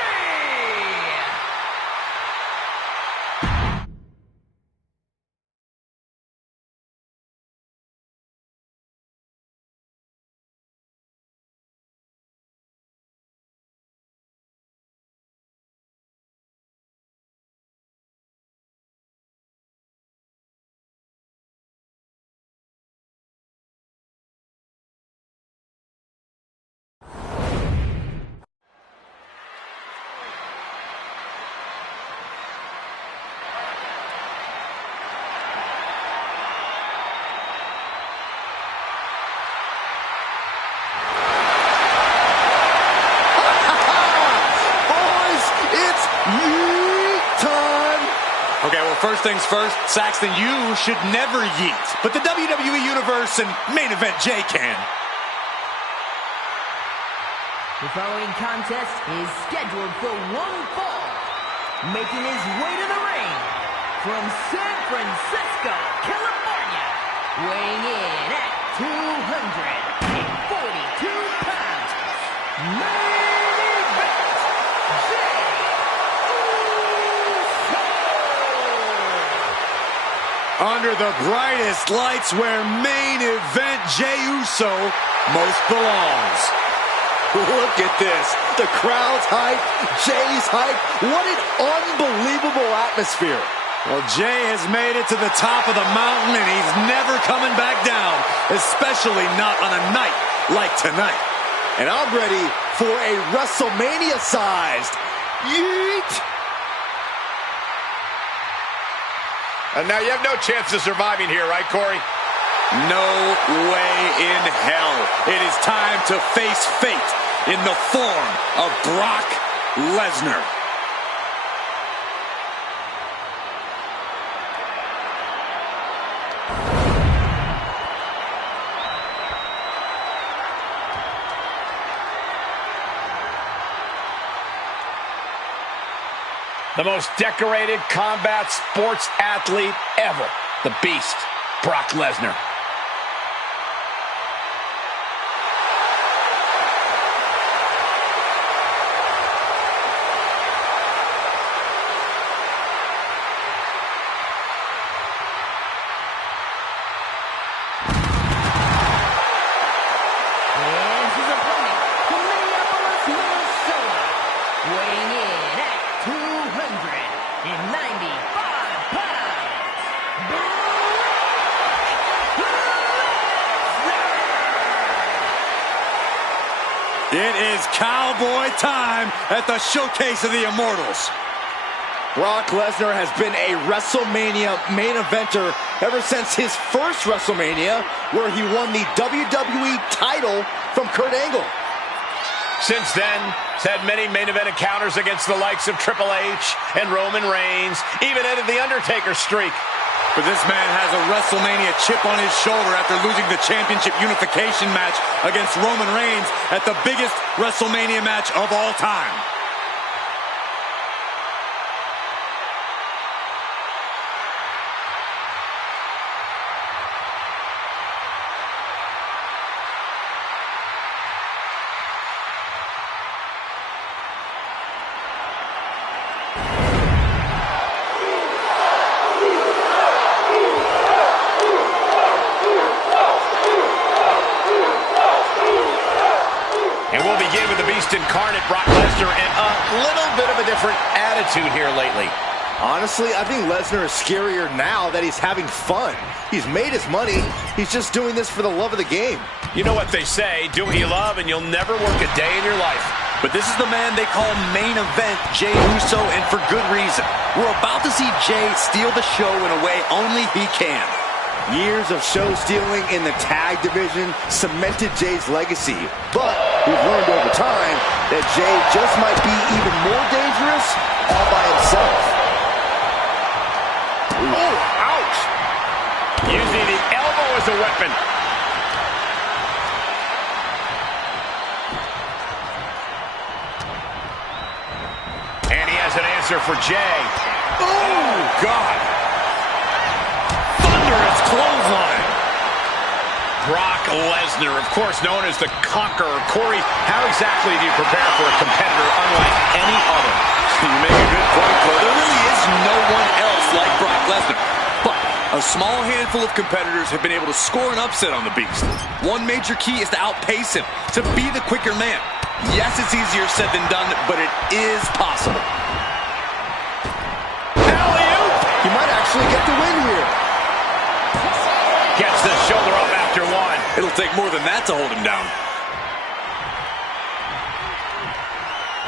Okay, well, first things first, Saxton, you should never yeet. But the WWE Universe and main event Jay can. The following contest is scheduled for one fall. Making his way to the ring from San Francisco, California, weighing in at 242 pounds, main event, Jay Uso. Under the brightest lights where main event Jey Uso most belongs. Look at this. The crowd's hype, Jay's hype. What an unbelievable atmosphere. Well, Jay has made it to the top of the mountain, and he's never coming back down, especially not on a night like tonight. And I'm ready for a WrestleMania-sized yeet. And now you have no chance of surviving here, right, Corey? No way in hell. It is time to face fate in the form of Brock Lesnar. The most decorated combat sports athlete ever. The Beast, Brock Lesnar. And his opponent from Minneapolis, Minnesota, weighing in at 295 pounds, It is cowboy time at the Showcase of the Immortals. Brock Lesnar has been a WrestleMania main eventer ever since his first WrestleMania, where he won the WWE title from Kurt Angle. Since then, he's had many main event encounters against the likes of Triple H and Roman Reigns, even ended the Undertaker streak. But this man has a WrestleMania chip on his shoulder after losing the championship unification match against Roman Reigns at the biggest WrestleMania match of all time. And we'll begin with the Beast incarnate, Brock Lesnar, and a little bit of a different attitude here lately. Honestly, I think Lesnar is scarier now that he's having fun. He's made his money. He's just doing this for the love of the game. You know what they say, do what you love and you'll never work a day in your life. But this is the man they call main event Jey Uso, and for good reason. We're about to see Jey steal the show in a way only he can. Years of show stealing in the tag division cemented Jey's legacy. But we've learned over time that Jey just might be even more dangerous all by himself. Oh, ouch! Using the elbow as a weapon. And he has an answer for Jey. Oh, God. Thunderous clothesline. Brock Lesnar, of course known as the Conqueror. Corey, how exactly do you prepare for a competitor unlike any other? You make a good point, Cole. There really is no one else like Brock Lesnar. But a small handful of competitors have been able to score an upset on the Beast. One major key is to outpace him, to be the quicker man. Yes, it's easier said than done, but it is possible. Alley-oop! He might actually get the win here. Gets the shoulder up after one. It'll take more than that to hold him down.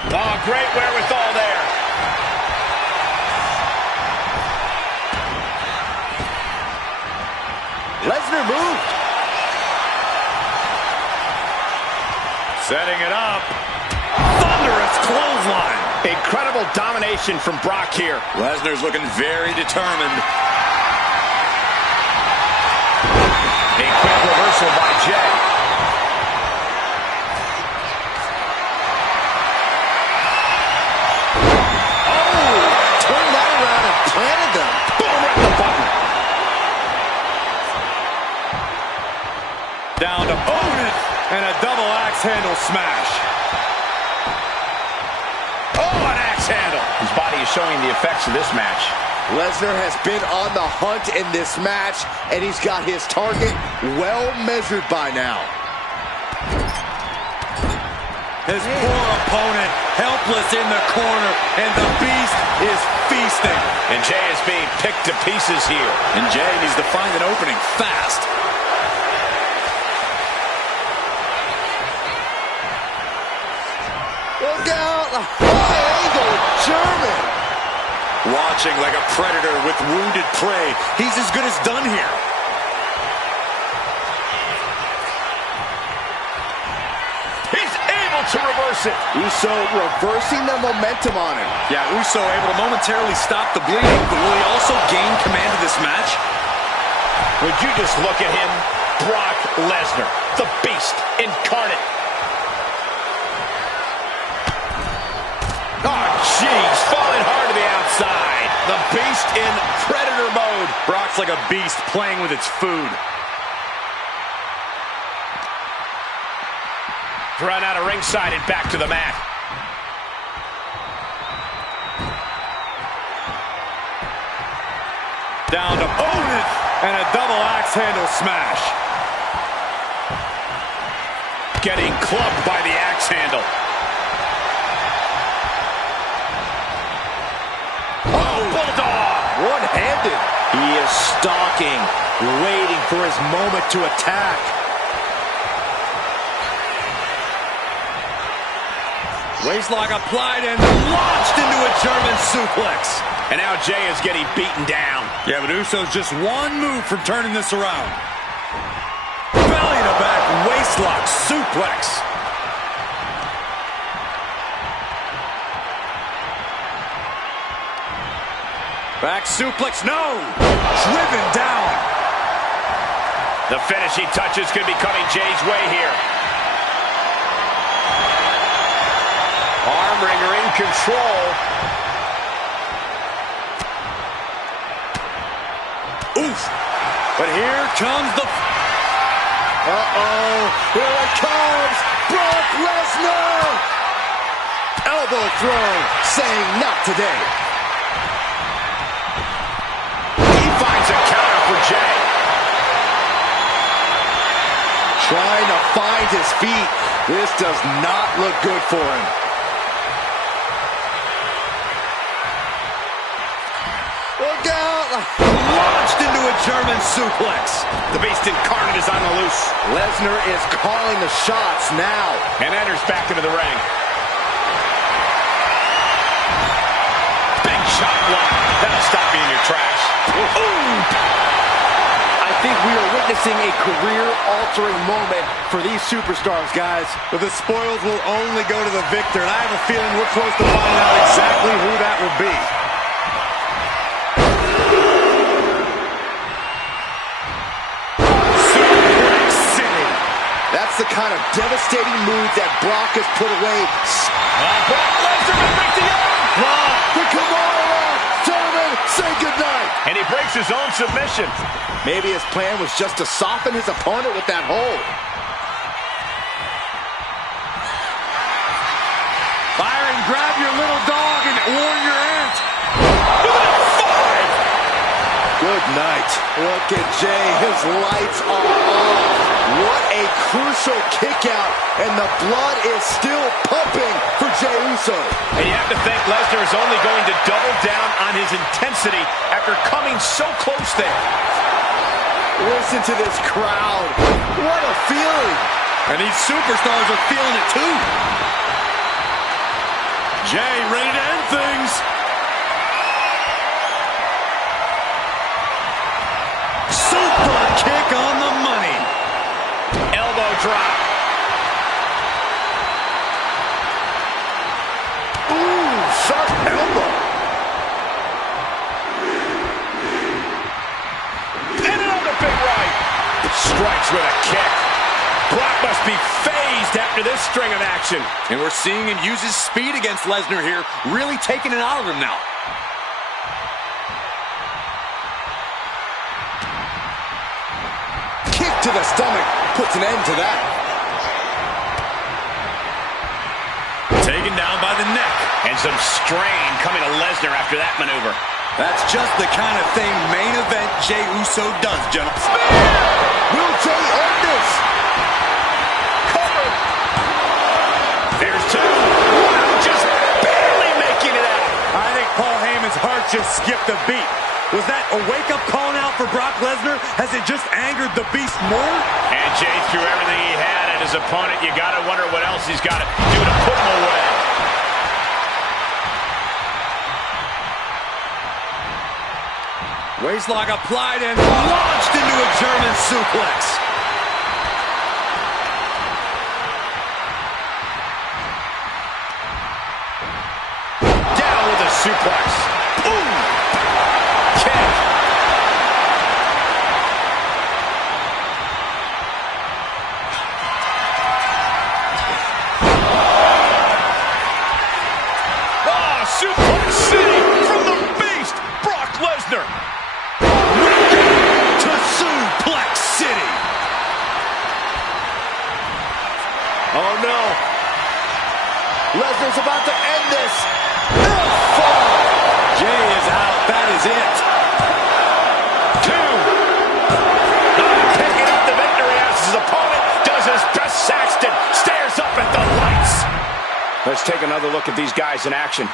Oh, great wherewithal there. Lesnar moved. Setting it up. Thunderous clothesline. Incredible domination from Brock here. Lesnar's looking very determined. A quick reversal by Jey. Oh, turned that around and planted them. Boom, right in the button. Down to opponent and a double axe handle smash. Oh, an axe handle. His body is showing the effects of this match. Lesnar has been on the hunt in this match, and he's got his target well measured by now. His poor opponent helpless in the corner, and the Beast is feasting. And Jey is being picked to pieces here. And Jey needs to find an opening fast. Look out! A high angle German. Watching like a predator with wounded prey. He's as good as done here. He's able to reverse it. Uso reversing the momentum on him. Yeah, Uso able to momentarily stop the bleeding, but will he also gain command of this match? Would you just look at him? Brock Lesnar, the beast incarnate. Oh, jeez, falling hard to the outside. The beast in predator mode. Brock's like a beast playing with its food. Thrown out of ringside and back to the mat. Down to opponent and a double axe handle smash. Getting clubbed by the axe handle. Oh, bulldog! One-handed. He is stalking, waiting for his moment to attack. Waistlock applied and launched into a German suplex. And now Jay is getting beaten down. Yeah, but Uso's just one move from turning this around. Belly to back waistlock suplex. Back suplex, no! Driven down. The finishing touches could be coming Jay's way here. Arm wringer in control. Oof! But here comes the... Uh-oh! Here it comes! Brock Lesnar! Elbow throw, saying not today. He finds a counter for Jay. Trying to find his feet. This does not look good for him. Look out! Launched into a German suplex. The beast incarnate is on the loose. Lesnar is calling the shots now. And enters back into the ring. Big shot block. That'll stop you in your tracks. Ooh. I think we are witnessing a career-altering moment for these superstars, guys. But the spoils will only go to the victor, and I have a feeling we're close to finding out exactly who that will be. That's the kind of devastating move that Brock has put away. Brock Lesnar will break the arm. The Kimura! Gentlemen, say goodnight. And he breaks his own submission. Maybe his plan was just to soften his opponent with that hold. Fire and grab your little dog and warn your aunt. Good night. Look at Jay. His lights are off. What a crucial kick out, and the blood is still pumping for Jey Uso. And you have to think Lesnar is only going to double down on his intensity after coming so close there. Listen to this crowd. What a feeling. And these superstars are feeling it too. Jay ready to end things. Super kick on the money. Elbow drop. Ooh, sharp elbow. And another big right. Strikes with a kick. Brock must be phased after this string of action. And we're seeing him use his speed against Lesnar here, really taking it out of him now. Kick to the stomach puts an end to that. Taken down by the neck. And some strain coming to Lesnar after that maneuver. That's just the kind of thing main event Jey Uso does, gentlemen. Will Jey end this? Cover. There's two. Wow, just barely making it out. I think Paul Heyman's heart just skipped a beat. Was that a wake-up call now for Brock Lesnar? Has it just angered the Beast more? And Jey threw everything he had at his opponent. You got to wonder what else he's got to do to put him away. Waistlock applied and launched into a German suplex. Down with a suplex. Boom! Kick. Oh, suplex city from the beast, Brock Lesnar. Welcome to Suplex City. Oh, no. Lesnar's about to end this. Jay is out. That is it. 2. Not picking up the victory as his opponent does his best. Saxton stares up at the lights. Let's take another look at these guys in action.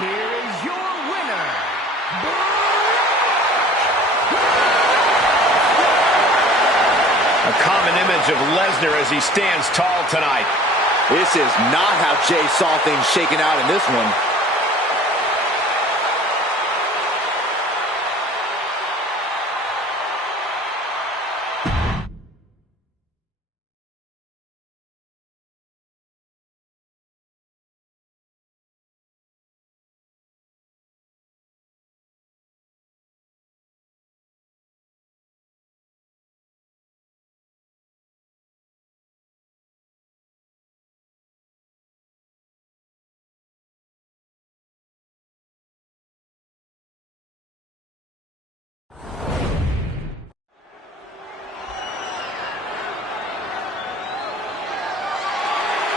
Here is your winner, A common image of Lesnar as he stands tall tonight. This is not how Jay saw things shaking out in this one.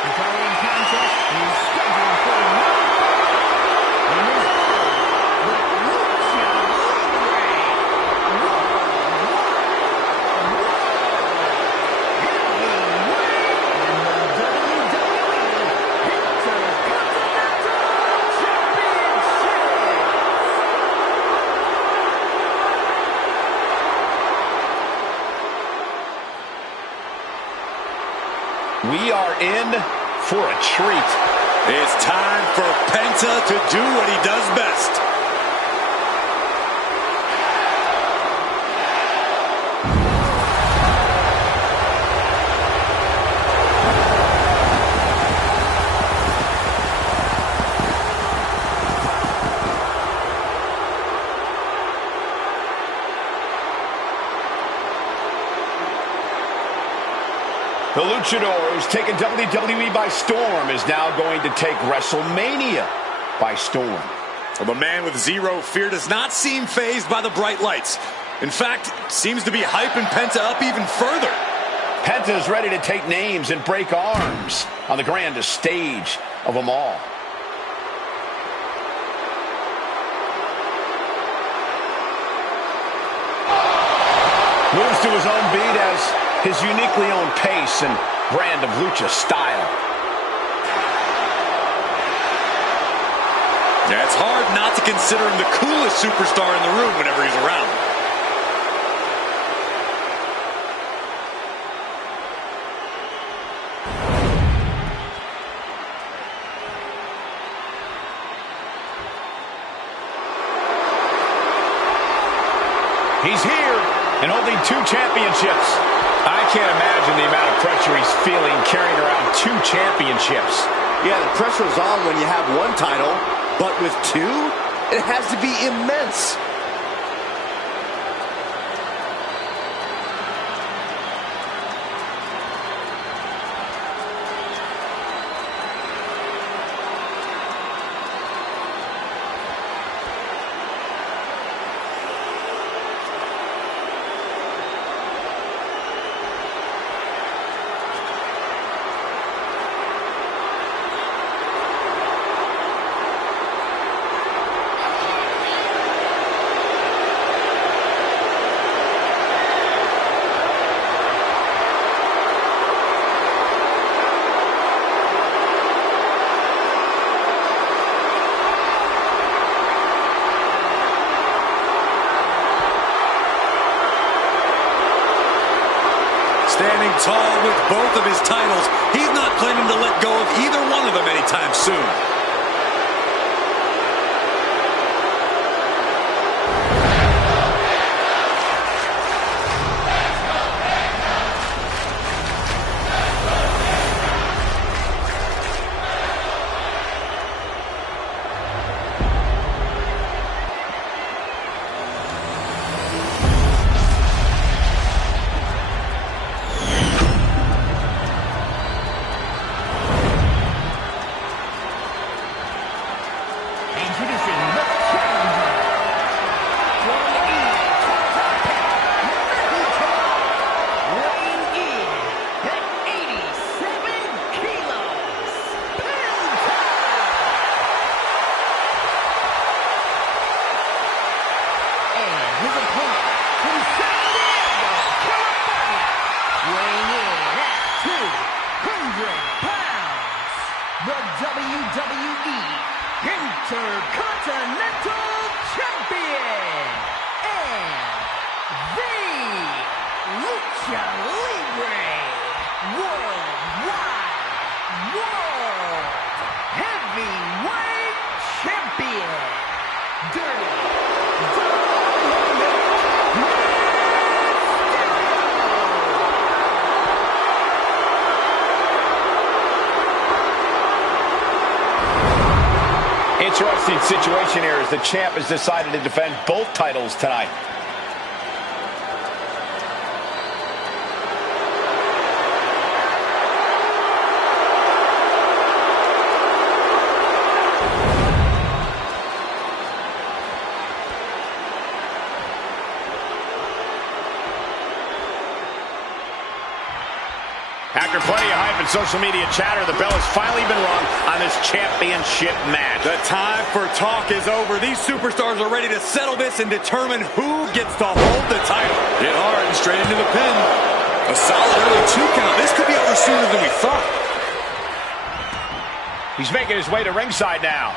The following contest is scheduled for one fall and is for the Lucha We are in for a treat. It's time for Penta to do what he does best. The luchador who's taken WWE by storm is now going to take Wrestlemania by storm. Well, the man with zero fear does not seem fazed by the bright lights. In fact, seems to be hyping Penta up even further. Penta is ready to take names and break arms on the grandest stage of them all. Moves to his own beat as his uniquely owned pace and brand of lucha style. Yeah, it's hard not to consider him the coolest superstar in the room whenever he's around. He's here and holding 2 championships. I can't imagine the amount of pressure he's feeling carrying around 2 championships. Yeah, the pressure's on when you have 1 title, but with 2, it has to be immense. Standing tall with both of his titles, he's not planning to let go of either one of them anytime soon. WWE Intercontinental Champion and the Lucha Libre Worldwide World Heavyweight Champion, Dirty Interesting situation here as the champ has decided to defend both titles tonight. After plenty of hype and social media chatter, the bell has finally been rung on this championship match. The time for talk is over. These superstars are ready to settle this and determine who gets to hold the title. Hit hard and straight into the pin. A solid early 2 count. This could be over sooner than we thought. He's making his way to ringside now.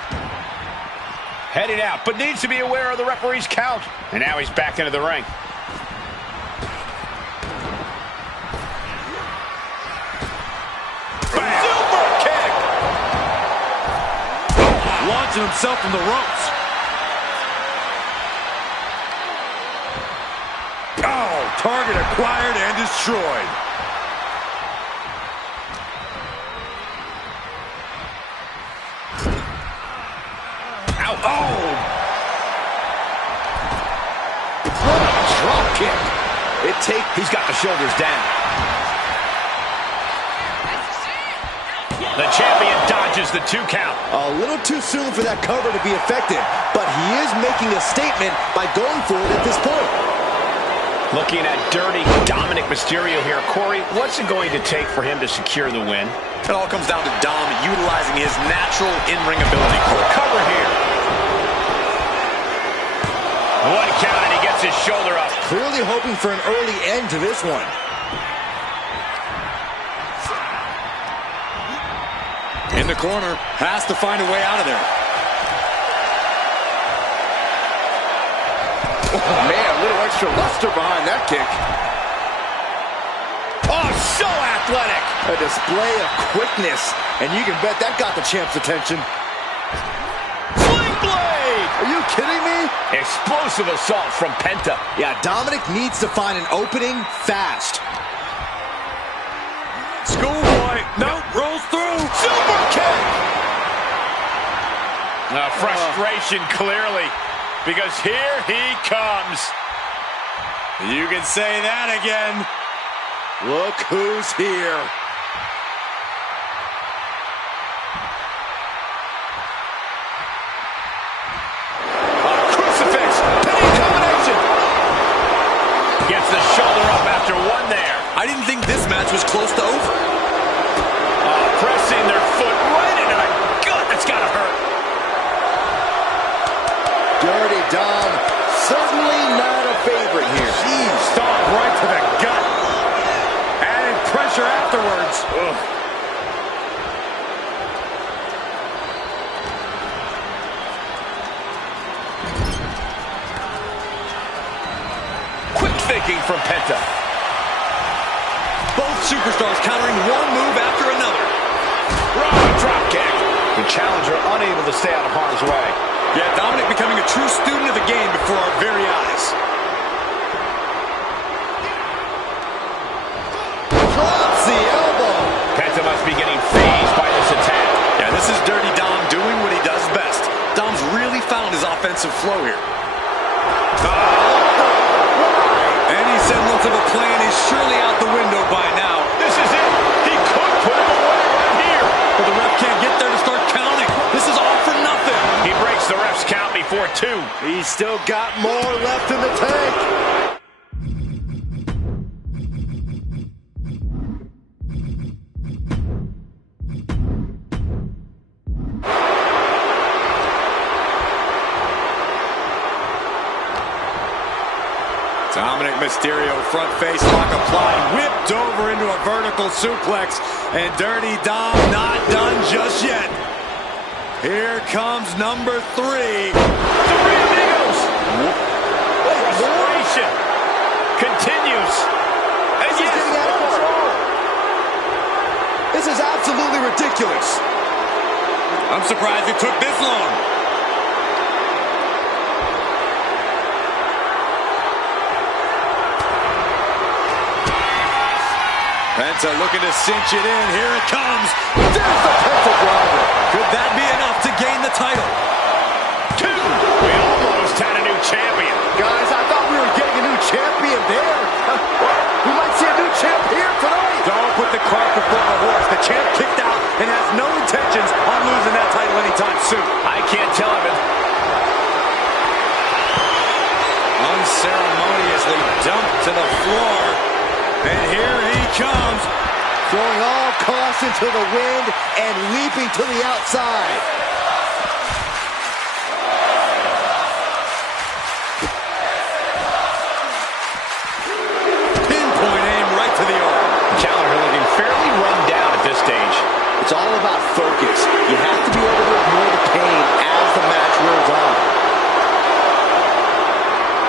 Heading out, but needs to be aware of the referee's count. And now he's back into the ring. Launching himself from the ropes. Oh, target acquired and destroyed. Ow, oh! What a drop kick. He's got the shoulders down. The champion dodges the 2 count. A little too soon for that cover to be effective, but he is making a statement by going for it at this point. Looking at dirty Dominic Mysterio here. Corey, what's it going to take for him to secure the win? It all comes down to Dom utilizing his natural in-ring ability. Cover here. 1 count and he gets gets his shoulder up. Clearly hoping for an early end to this one. In the corner, has to find a way out of there. Oh, man, a little extra luster behind that kick. Oh, so athletic. A display of quickness, and you can bet that got the champ's attention. Sling blade! Are you kidding me? Explosive assault from Penta. Yeah, Dominic needs to find an opening fast. Schoolboy, no, rolls through. Super kick! Frustration clearly, because here he comes. You can say that again. Look who's here. Crucifix! Pinning combination! Gets the shoulder up after one there. I didn't think this match was close to over. Pressing their foot right into the gut. That's gotta hurt. Dirty Dom, certainly not a favorite here. Jeez, stomp right to the gut. Added pressure afterwards. Ugh. Quick thinking from Penta. Both superstars countering one move after another. Raw drop kick. The challenger unable to stay out of harm's way. Yeah, Dominic becoming a true student of the game before our very eyes. Drops the elbow. Penta must be getting phased by this attack. Yeah, this is Dirty Dom doing what he does best. Dom's really found his offensive flow here. Any semblance of a plan is surely out the window by now. This is it. He could put him away right here. But the ref can't get there to start counting. This is all for nothing. He breaks the ref's count before 2. He's still got more left in the tank. Dominic Mysterio, front face lock applied, whipped over into a vertical suplex, and Dirty Dom not done just yet. Here comes number 3. Three amigos. Frustration continues. And This is yes, getting out of one more. control. This is absolutely ridiculous. I'm surprised it took this long. Penta looking to cinch it in. Here it comes. There's the pencil driver. Could that be enough to gain the title? 2. We almost had a new champion. Guys, I thought we were getting a new champion there. We might see a new champ here tonight. Don't put the cart before the horse. The champ kicked out and has no intentions on losing that title anytime soon. I can't tell him. Unceremoniously dumped to the floor. And here he comes. Throwing all caution to the wind and leaping to the outside. Pinpoint aim right to the arm. Challenger looking fairly run down at this stage. It's all about focus. You have to be able to ignore the pain as the match wears on.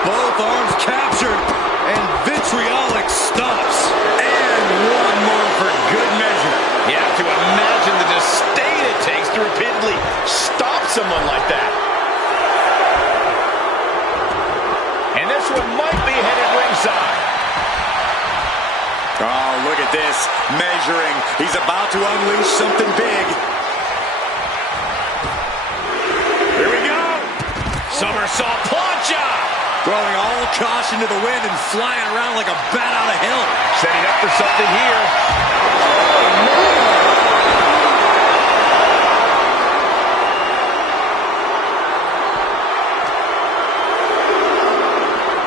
Both arms captured, and vitriolic stops. And one more for good measure. You have to imagine the disdain it takes to repeatedly stop someone like that. And this one might be headed ringside. Oh, look at this. Measuring. He's about to unleash something big. Here we go. Somersault plancha. Throwing all caution to the wind and flying around like a bat out of hell. Setting up for something here.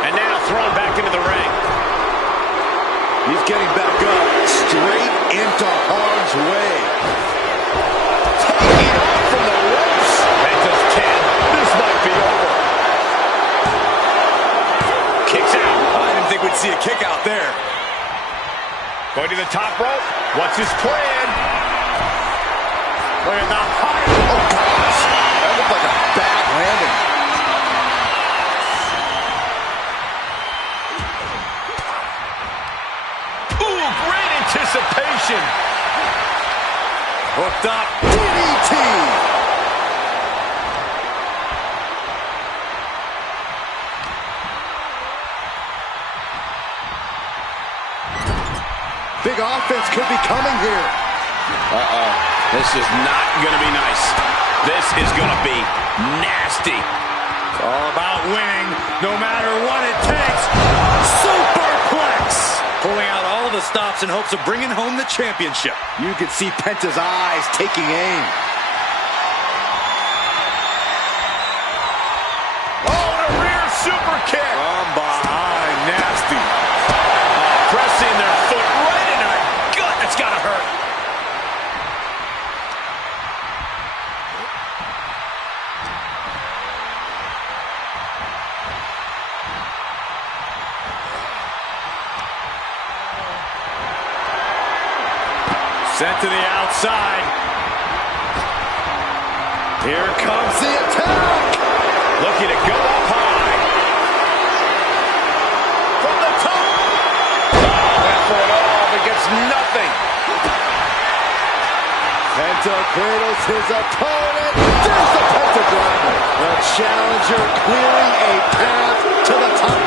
And now thrown back into the ring. He's getting back up, straight into harm's way. Taking off from the ropes. Penta's 10. This might be over. would see a kick out there. Going to the top rope. What's his plan? Look at the height. Oh, gosh. That looked like a bad landing. Ooh, great anticipation. Hooked up. DDT. Big offense could be coming here. Uh-oh. This is not going to be nice. This is going to be nasty. It's all about winning, no matter what it takes. Superplex! Pulling out all the stops in hopes of bringing home the championship. You can see Penta's eyes taking aim. Oh, and a rear super kick. From behind, nasty. Pressing their foot right in our gut. That's got to hurt. Sent to the outside. Here comes the attack. Looking to go up high. From the top. Oh, went for it all, but gets nothing. Penta cradles his opponent. There's the pentagram. The challenger clearing a path to the top.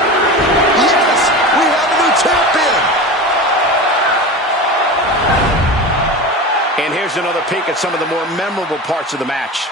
Yes, we have a new champion. And here's another peek at some of the more memorable parts of the match.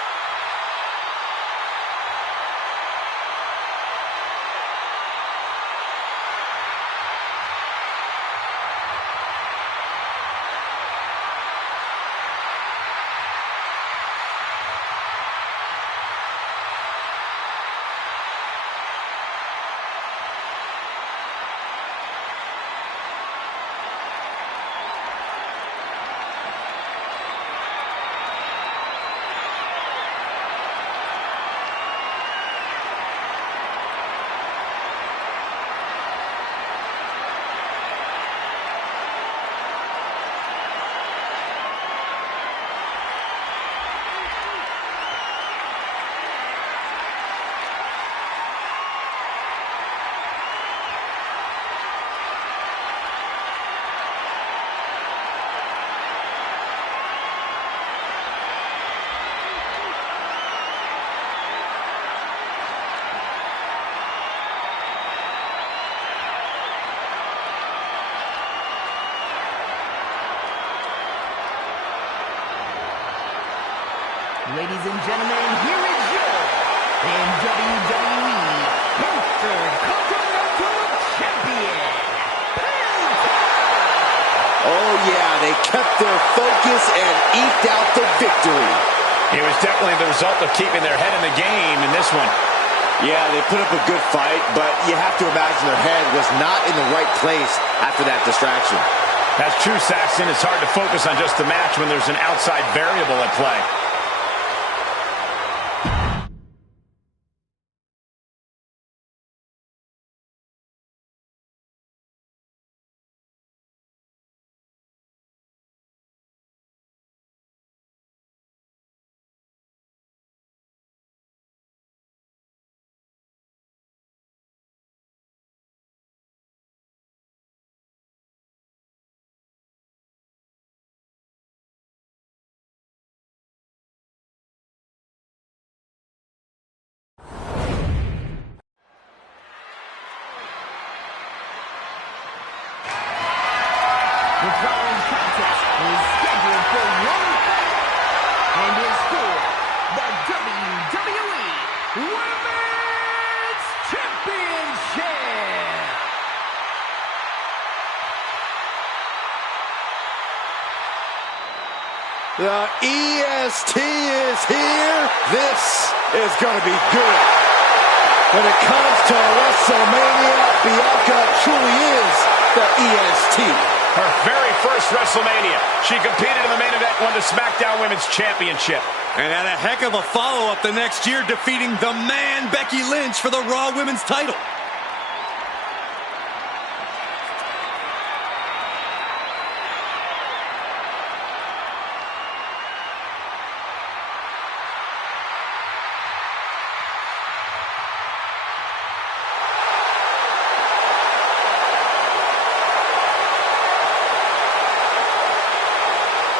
Ladies and gentlemen, here is your WWE Intercontinental Champion, Penta! Oh yeah, they kept their focus and eked out the victory. It was definitely the result of keeping their head in the game in this one. Yeah, they put up a good fight, but you have to imagine their head was not in the right place after that distraction. That's true, Saxton. It's hard to focus on just the match when there's an outside variable at play. The following contest is scheduled for one fall and is for the WWE Women's Championship. The EST is here. This is going to be good. When it comes to WrestleMania, Bianca truly is the EST. Her very first WrestleMania. She competed in the main event, won the SmackDown Women's Championship. And had a heck of a follow-up the next year, defeating the man Becky Lynch for the Raw Women's title.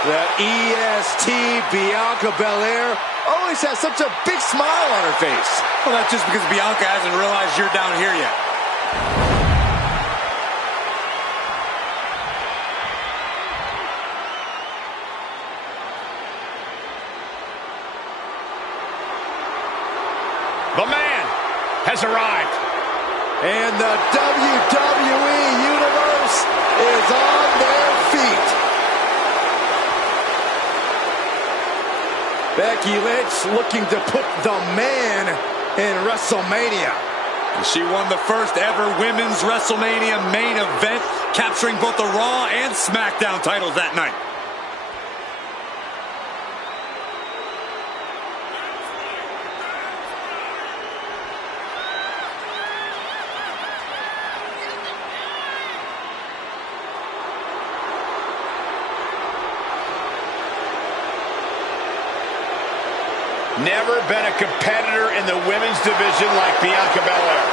That EST Bianca Belair always has such a big smile on her face. Well, that's just because Bianca hasn't realized you're down here yet. The man has arrived. And the WWE Universe is on their feet. Becky Lynch looking to put the man in WrestleMania. She won the first ever women's WrestleMania main event, capturing both the Raw and SmackDown titles that night. Never been a competitor in the women's division like Bianca Belair.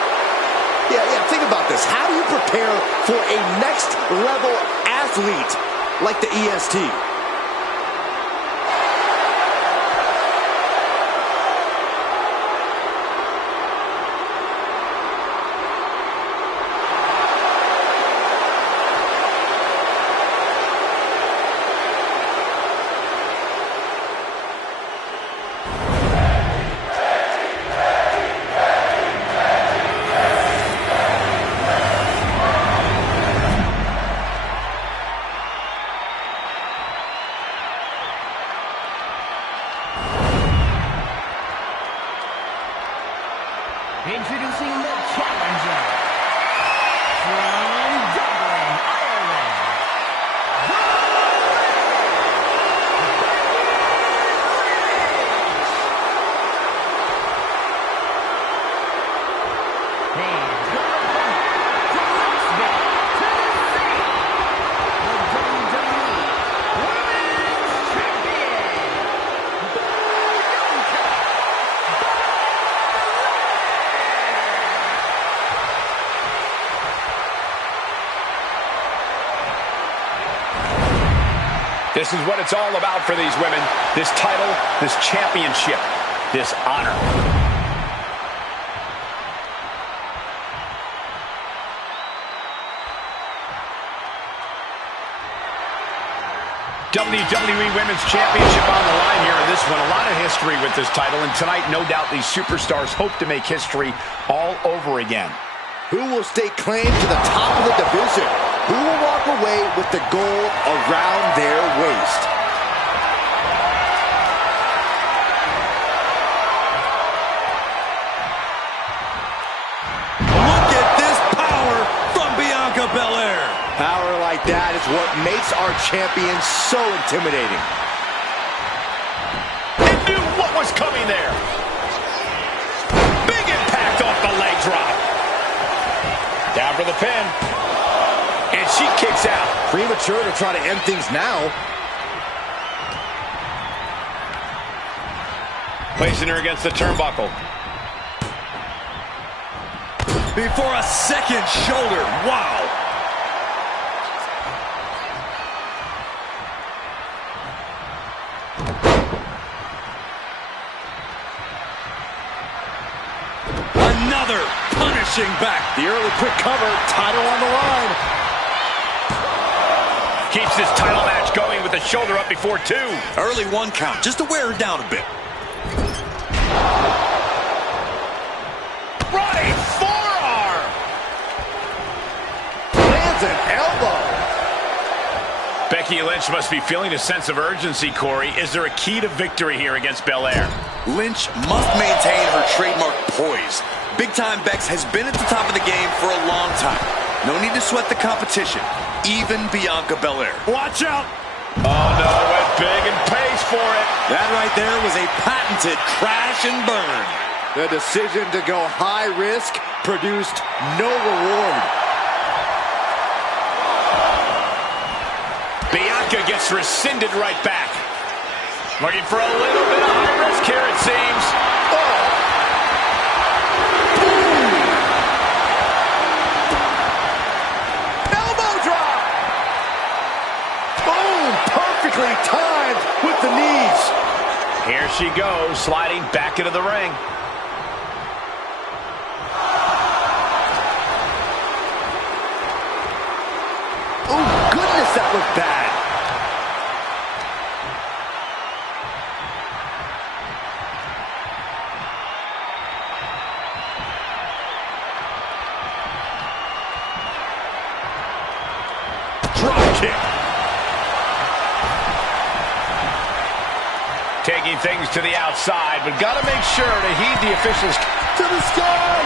Yeah, think about this. How do you prepare for a next level athlete like the EST? Introducing the challenger from Dublin, Ireland. And her opponent from Knoxville, Tennessee, the WWE Women's Champion, Bianca. This is what it's all about for these women. This title, this championship, this honor. WWE Women's Championship on the line here in this one. A lot of history with this title, and tonight, no doubt, these superstars hope to make history all over again. Who will stake claim to the top of the division? Who will walk away with the gold around their waist? Look at this power from Bianca Belair. Power like that is what makes our champion so intimidating. They knew what was coming there. Big impact off the leg drop. Down for the pin. And she kicks out. Premature to try to end things now. Placing her against the turnbuckle. Before a second shoulder. Wow. Another punishing back. The early quick cover, title on the line. Keeps this title match going with the shoulder up before two. Early one count, just to wear her down a bit. Running forearm. Lands an elbow. Becky Lynch must be feeling a sense of urgency, Corey. Is there a key to victory here against Belair? Lynch must maintain her trademark poise. Big Time Bex has been at the top of the game for a long time. No need to sweat the competition, even Bianca Belair. Watch out! Oh no, went big and pays for it. That right there was a patented crash and burn. The decision to go high risk produced no reward. Bianca gets rescinded right back. Looking for a little bit of high risk here, it seems. Oh. Elbow drop! Boom! Perfectly timed. she goes, sliding back into the ring. Oh, goodness, that looked bad. Drop kick. Taking things to the outside, but got to make sure to heed the officials. To the sky.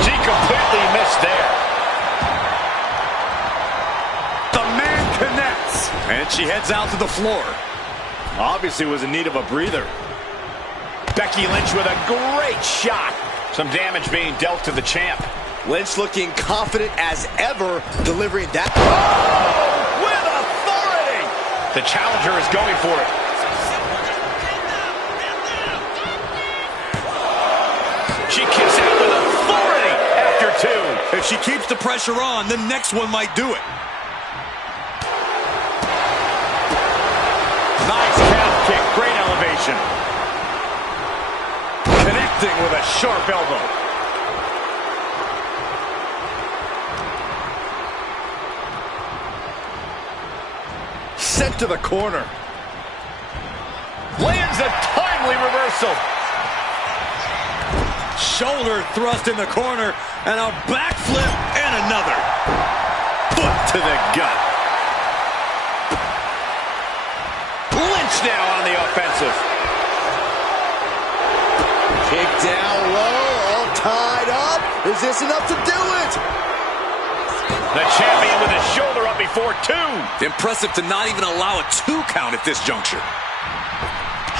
She completely missed there. The man connects. And she heads out to the floor. Obviously was in need of a breather. Becky Lynch with a great shot. Some damage being dealt to the champ. Lynch looking confident as ever, delivering that. Oh, with authority. The challenger is going for it. She kicks out with authority after two. If she keeps the pressure on, the next one might do it. Nice calf kick, great elevation. Connecting with a sharp elbow. Sent to the corner. Lands a timely reversal. Shoulder thrust in the corner, and a backflip, and another. Foot to the gut. Lynch now on the offensive. Kick down low, all tied up. Is this enough to do it? The champion with his shoulder up before two. Impressive to not even allow a 2 count at this juncture.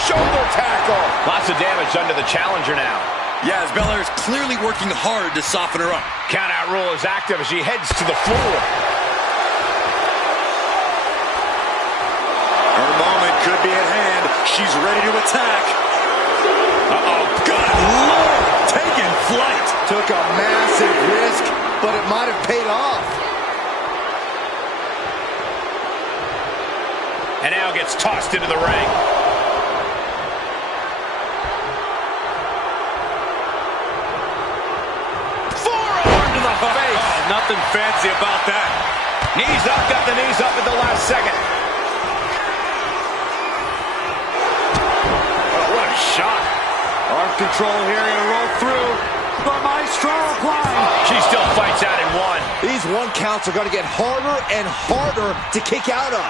Shoulder tackle. Lots of damage done to the challenger now. Yeah, as Belair is clearly working hard to soften her up. Countout rule is active as she heads to the floor. Her moment could be at hand. She's ready to attack. Uh-oh, good Lord! Taking flight. Took a massive risk, but it might have paid off. And now gets tossed into the ring. Forearm to the face. Oh, nothing fancy about that. Knees up, got the knees up at the last second. Oh, what a shot. Arm control here, gonna roll through. The Maestro applying. She still fights out in one. These 1 counts are going to get harder and harder to kick out of.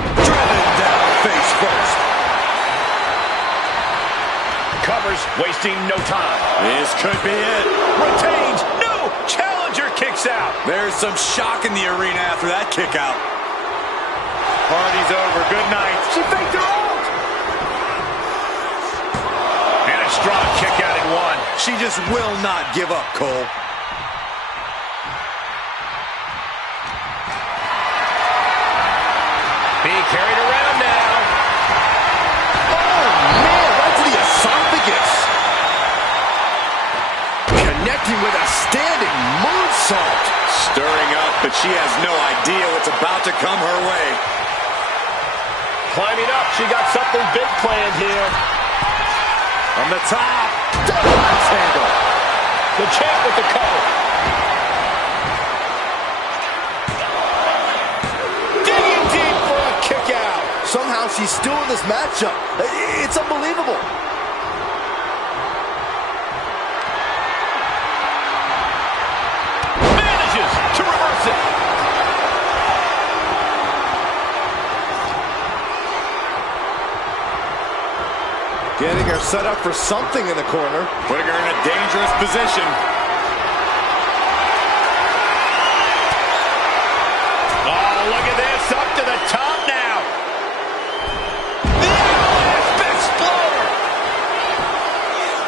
Driven down face first. Covers, wasting no time. This could be it. Retains. No! Challenger kicks out. There's some shock in the arena after that kick out. Party's over. Good night. She faked her out. And a strong kick out in one. She just will not give up, Cole. Being carried around now. Oh, man, right to the esophagus. Connecting with a standing moonsault. Stirring up, but she has no idea what's about to come her way. Climbing up, she got something big planned here. From the top. Double axe handle. The champ with the cover. Digging deep for a kick out. Somehow she's still in this matchup. It's unbelievable. Manages to reverse it. Getting her set up for something in the corner. Putting her in a dangerous position. Oh, look at this. Up to the top now. The exploder.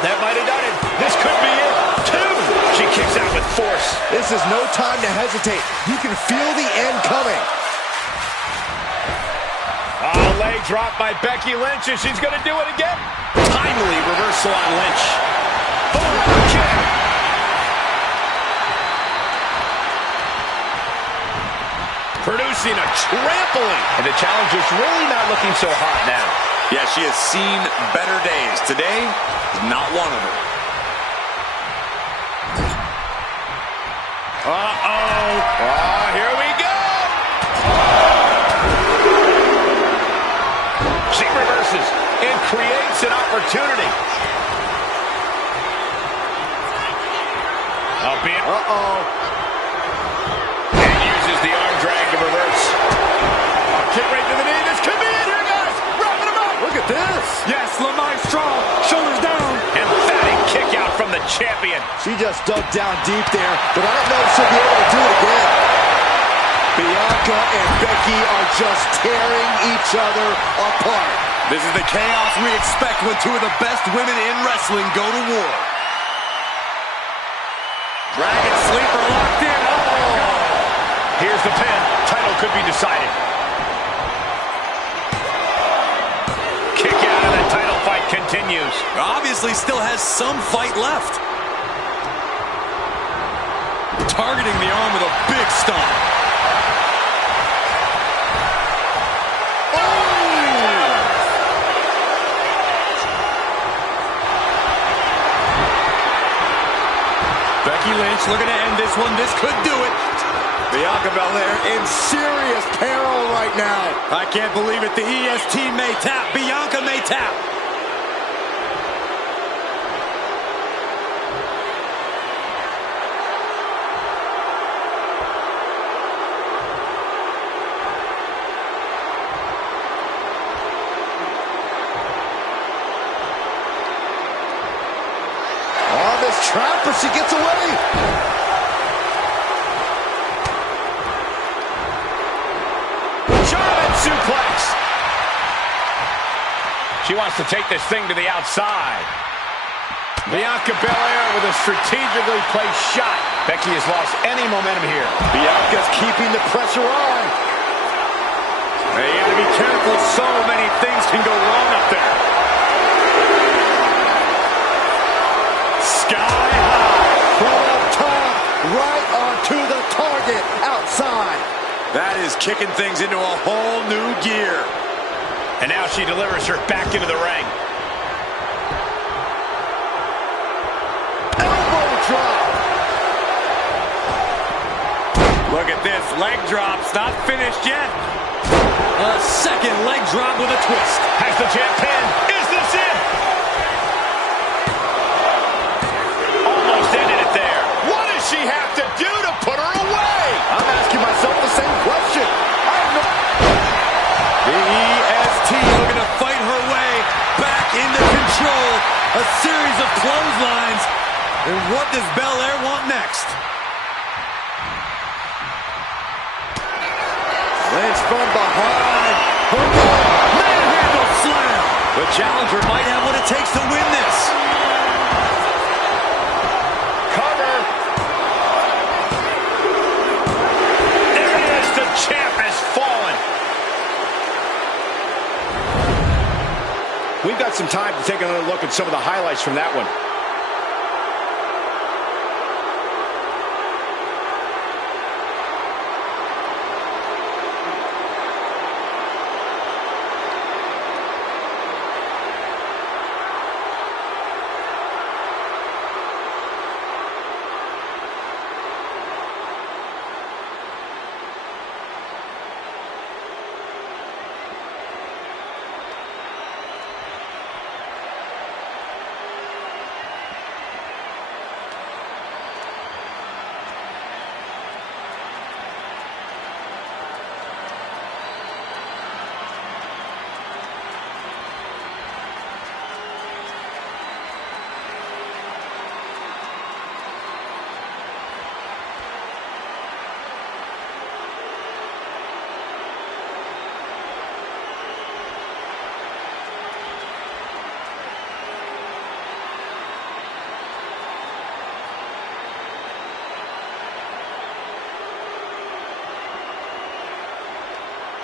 That might have done it. This could be it. Two. She kicks out with force. This is no time to hesitate. You can feel the end coming. Oh, leg drop by Becky Lynch, and she's going to do it again. Timely reversal on Lynch. Forearm kick. Producing facing a trampoline. And the challenger's really not looking so hot now. Yeah, she has seen better days. Today is not one of them. Uh-oh. Oh, here we go. She reverses and creates an opportunity. Uh-oh. And uses the arm drag to reverse. Kick right to the knee. This could be it here, guys. Wrapping him up. Look at this. Yes, Maestro. Shoulders down. Emphatic kick out from the champion. She just dug down deep there, but I don't know if she'll be able to do it again. Bianca and Becky are just tearing each other apart. This is the chaos we expect when two of the best women in wrestling go to war. Dragon sleeper locked in. Oh! Here's the pin. Title could be decided. Kick out and the title fight continues. Obviously still has some fight left. Targeting the arm with a big stomp. Becky Lynch looking to end this one. This could do it. Bianca Belair in serious peril right now. I can't believe it. The EST may tap. Bianca may tap. Trap, but she gets away. German suplex. She wants to take this thing to the outside. Bianca Belair with a strategically placed shot. Becky has lost any momentum here. Bianca's keeping the pressure on. Hey, you gotta be careful. So many things can go wrong up there. Sky high. From up top, right onto the target outside. That is kicking things into a whole new gear. And now she delivers her back into the ring. Elbow drop. Look at this. Leg drops. Not finished yet. A second leg drop with a twist. Has the champ pinned. Is this it? Ended it there. What does she have to do to put her away? I'm asking myself the same question. I have no... The EST looking to fight her way back into control. A series of clotheslines. And what does Belair want next? Lynch from behind. Manhandle slam. The challenger might have what it takes to win this. Champ has fallen. We've got some time to take another look at some of the highlights from that one.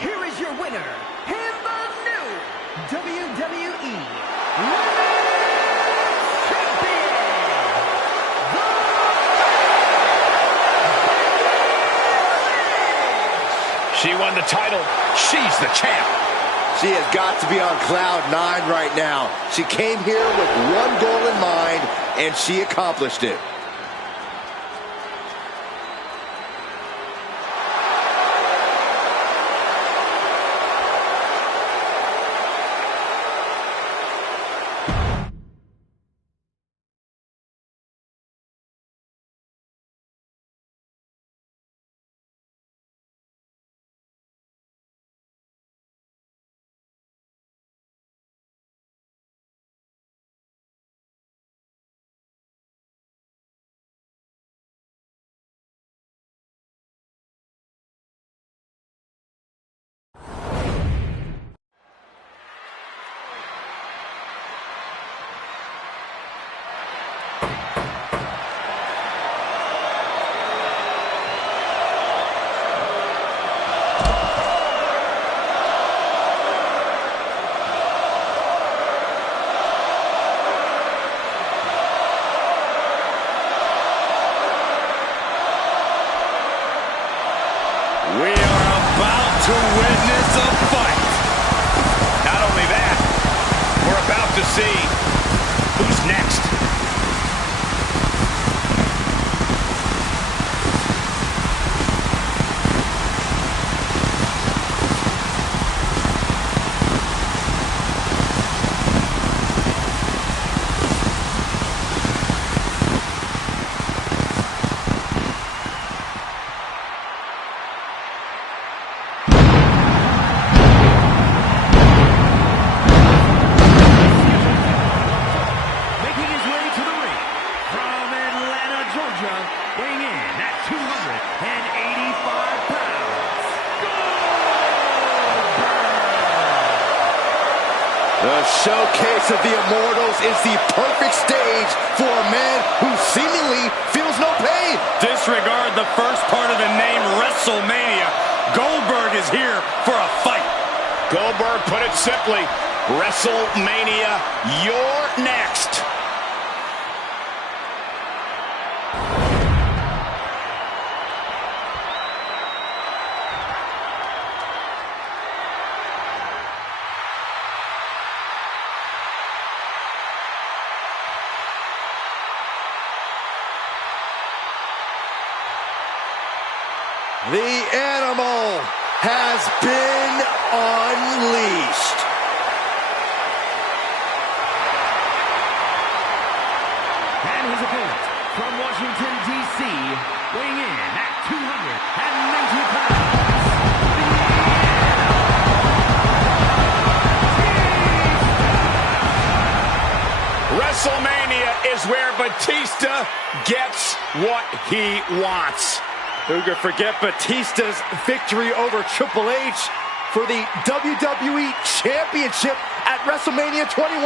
Here is your winner, and the new WWE Women's Champion, She won the title. She's the champ. She has got to be on cloud 9 right now. She came here with one goal in mind, and she accomplished it. We are about to witness a fight. Not only that, we're about to see who's next. Weighing in at 285 pounds, The showcase of the Immortals is the perfect stage for a man who seemingly feels no pain. Disregard the first part of the name Wrestlemania. Goldberg is here for a fight. Goldberg put it simply, WrestleMania, you're next. The animal has been unleashed. And his opponent from Washington, D.C., weighing in at 290 pounds. WrestleMania is where Batista gets what he wants. Who could forget Batista's victory over Triple H For the WWE Championship at WrestleMania 21.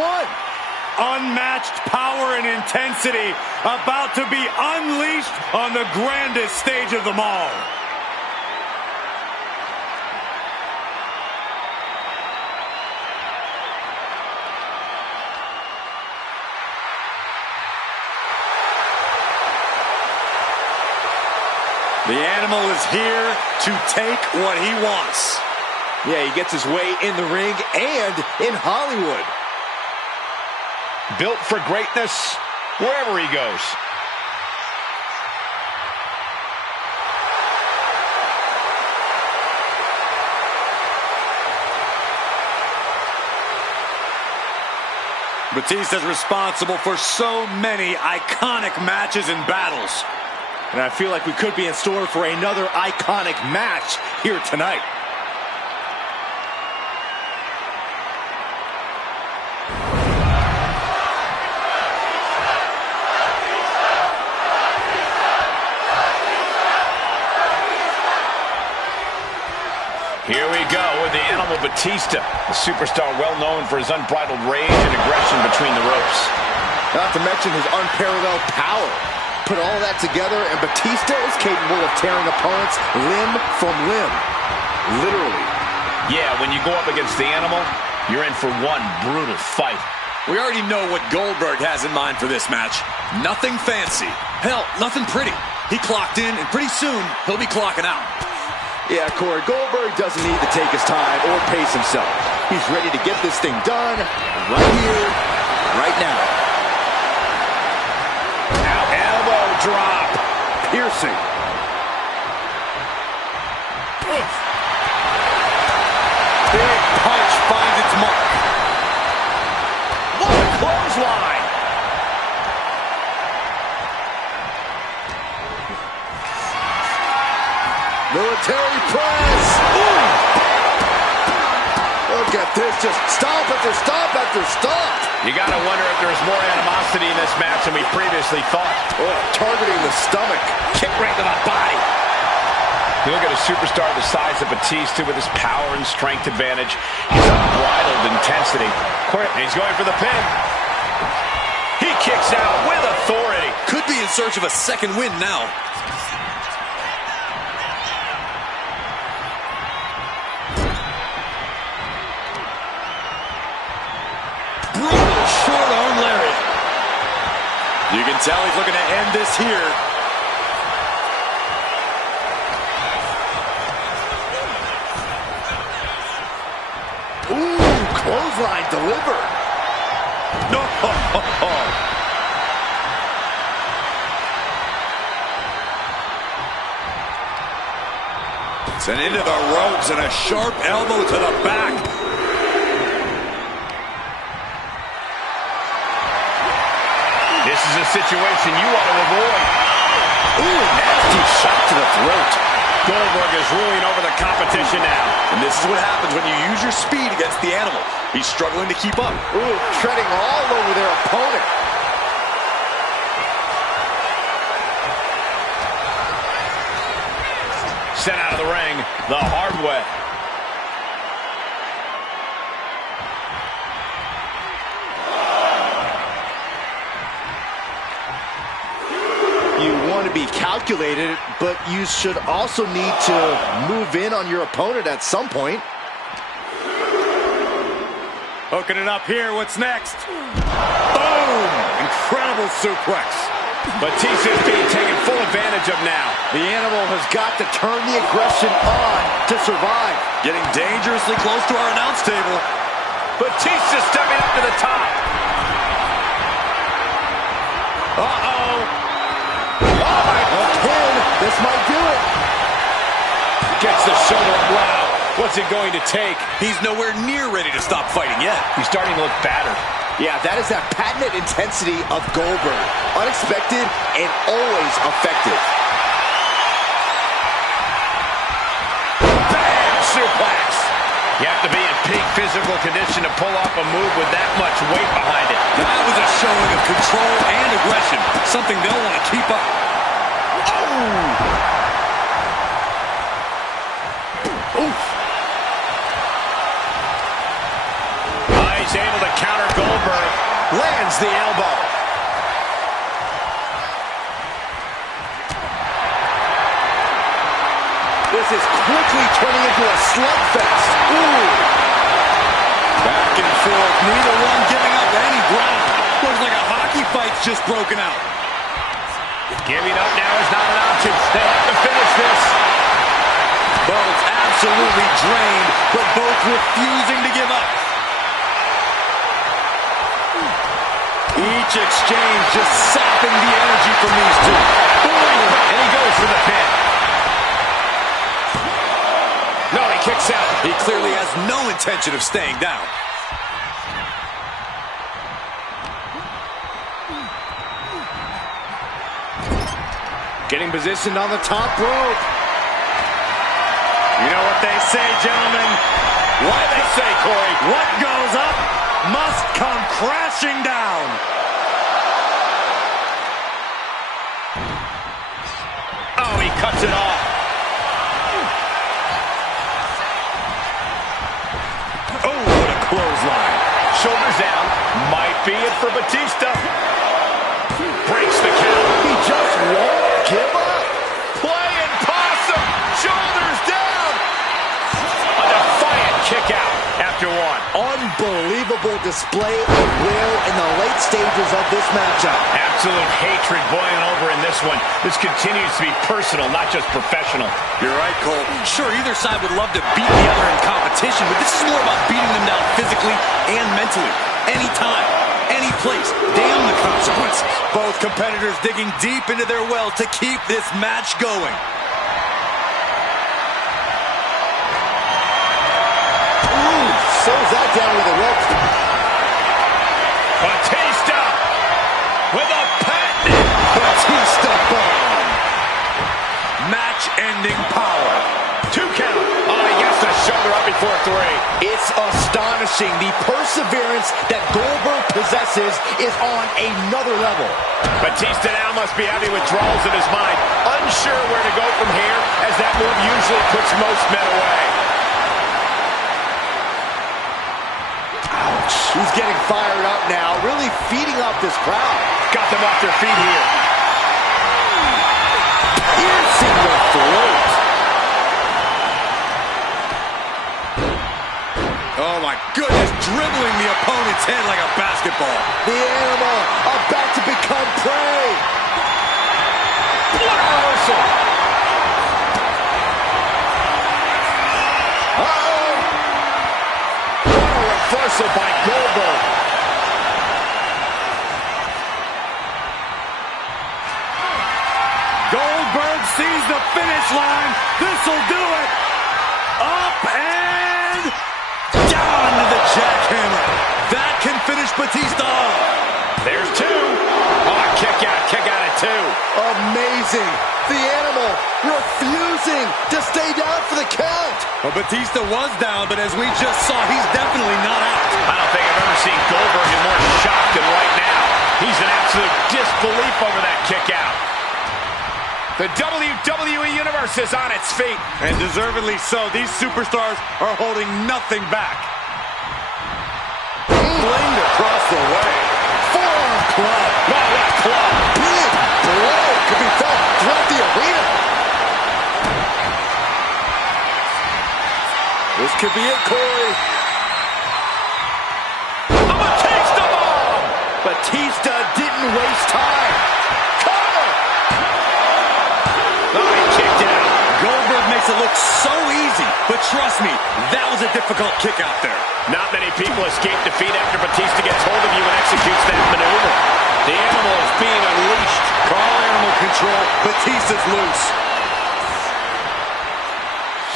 Unmatched power and intensity about to be unleashed on the grandest stage of them all. The animal is here to take what he wants. Yeah, he gets his way in the ring and in Hollywood. Built for greatness wherever he goes. Batista's responsible for so many iconic matches and battles. And I feel like we could be in store for another iconic match here tonight. Here we go with the Animal Batista, a superstar well known for his unbridled rage and aggression between the ropes. Not to mention his unparalleled power. Put all that together, and Batista is capable of tearing opponents limb from limb. Literally. Yeah, when you go up against the Animal, you're in for one brutal fight. We already know what Goldberg has in mind for this match. Nothing fancy. Hell, nothing pretty. He clocked in, and pretty soon, he'll be clocking out. Yeah, Corey, Goldberg doesn't need to take his time or pace himself. He's ready to get this thing done right here, right now. Now elbow drop. Piercing. Big punch finds its mark. What a clothesline. Military press. Ooh. Look at this, just stop after stop after stop. You got to wonder if there's more animosity in this match than we previously thought. Oh, targeting the stomach. Kick right to the body. You look at a superstar the size of Batista with his power and strength advantage. His unbridled intensity. And he's going for the pin. He kicks out with authority. Could be in search of a second win now. Brutal short arm lariat. You can tell he's looking to end this here. Ooh, clothesline delivered. No. Sent into the ropes and a sharp elbow to the back. This is a situation you want to avoid. Ooh, nasty shot to the throat. Goldberg is ruling over the competition now. And this is what happens when you use your speed against the animal. He's struggling to keep up. Ooh, treading all over their opponent. Sent out of the ring the hard way. You want to be calculated, but you should also need to move in on your opponent at some point. Hooking it up here. What's next? Boom! Incredible suplex. Batista is being taken full advantage of now. The animal has got to turn the aggression on to survive. Getting dangerously close to our announce table. Batista stepping up to the top. Uh-oh. A pin. This might do it. Gets the shoulder up loud. What's it going to take? He's nowhere near ready to stop fighting yet. He's starting to look battered. Yeah, that is that patented intensity of Goldberg. Unexpected and always effective. Bam! Suplex. You have to be in peak physical condition to pull off a move with that much weight behind it. That was a showing of control and aggression. Something they'll want to keep up. Oh! Oof. He's able to counter Goldberg. Lands the elbow. This is quickly turning into a slugfest. Ooh. Back and forth. Neither one giving up any ground. Looks like a hockey fight's just broken out. Giving up now is not an option. They have to finish this. Both absolutely drained, but both refusing to give up. Each exchange just sapping the energy from these two. Boom! And he goes for the pin. No, he kicks out. He clearly has no intention of staying down. Getting positioned on the top rope. You know what they say, gentlemen? What do they say, Corey? What goes up must come crashing down. Oh, he cuts it off. Oh, what a clothesline. Shoulders down. Might be it for Batista. Breaks the count. He just won't give up. Playing possum. Shoulders down. A defiant kick out after one. Unbelievable display of will in the late stages of this matchup. Absolute hatred boiling over in this one. This continues to be personal, not just professional. You're right, Cole. Sure, either side would love to beat the other in competition, but this is more about beating them down physically and mentally. Anytime, any place, damn the consequences. Both competitors digging deep into their well to keep this match going. Ooh, slows that down with a rope. Batista with a patented Batista bomb. Match-ending power. 2 count. Oh, he gets the shoulder up before 3. It's astonishing. The perseverance that Goldberg possesses is on another level. Batista now must be having withdrawals in his mind, unsure where to go from here, as that move usually puts most men away. Ouch. He's getting fired up now, really feeding off this crowd. Got them off their feet here. Piercing the throat. Oh my goodness, dribbling the opponent's head like a basketball. The animal about to become prey. What a reversal. Uh-oh. What a reversal by Goldberg. Goldberg sees the finish line. This'll do it. Up and down to the jackhammer. That can finish Batista off. There's 2. Oh, kick out at 2. Amazing. The animal refusing to stay down for the count. Well, Batista was down, but as we just saw, he's definitely not out. I don't think I've ever seen Goldberg in more shock than right now. He's in absolute disbelief over that kick out. The WWE Universe is on its feet. And deservedly so. These superstars are holding nothing back. Blamed across the way. Forearm club. Oh, what a club. Big blow could be felt throughout the arena. This could be it, Corey. A Batista bomb. Batista didn't waste time. Cover. Oh, he kicked it out. Goldberg makes it look so easy, but trust me, that was a difficult kick out there. Not many people escape defeat after Batista gets hold of you and executes that maneuver. The animal is being unleashed. Call animal control. Batista's loose.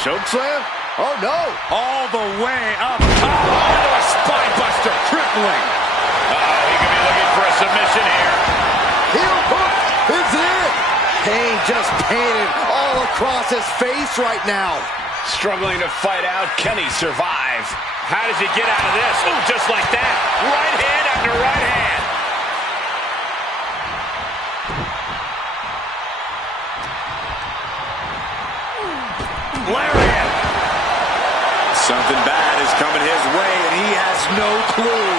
Chokeslam? Oh, no. All the way up top. Into a spine buster. Crippling. Oh, he could be looking for a submission here. Heel hook is it. Pain just painted all across his face right now. Struggling to fight out. Can he survive? How does he get out of this? Ooh, just like that. Right hand after right hand. Lariat. Something bad is coming his way, and he has no clue.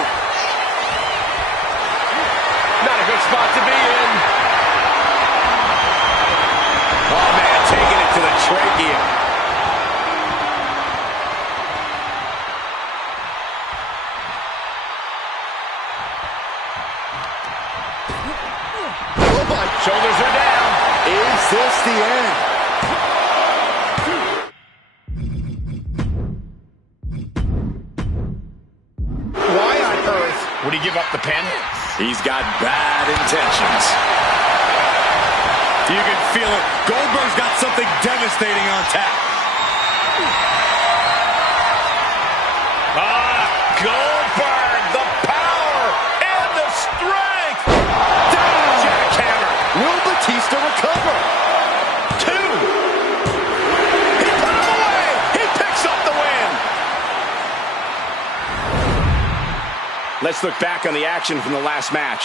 Not a good spot to be in. Oh, man, taking it to the trachea. Oh, my. Shoulders are down. Is this the end? Why on earth would he give up the pen? He's got bad intentions. You can feel it. Goldberg's got something devastating on tap. Goldberg, the power and the strength. Down, jackhammer. Will Batista recover? 2. He put him away. He picks up the win. Let's look back on the action from the last match.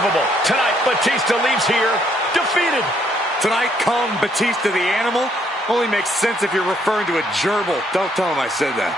Unbelievable. Tonight, Batista leaves here defeated. Tonight, calling Batista the animal only makes sense if you're referring to a gerbil. Don't tell him I said that.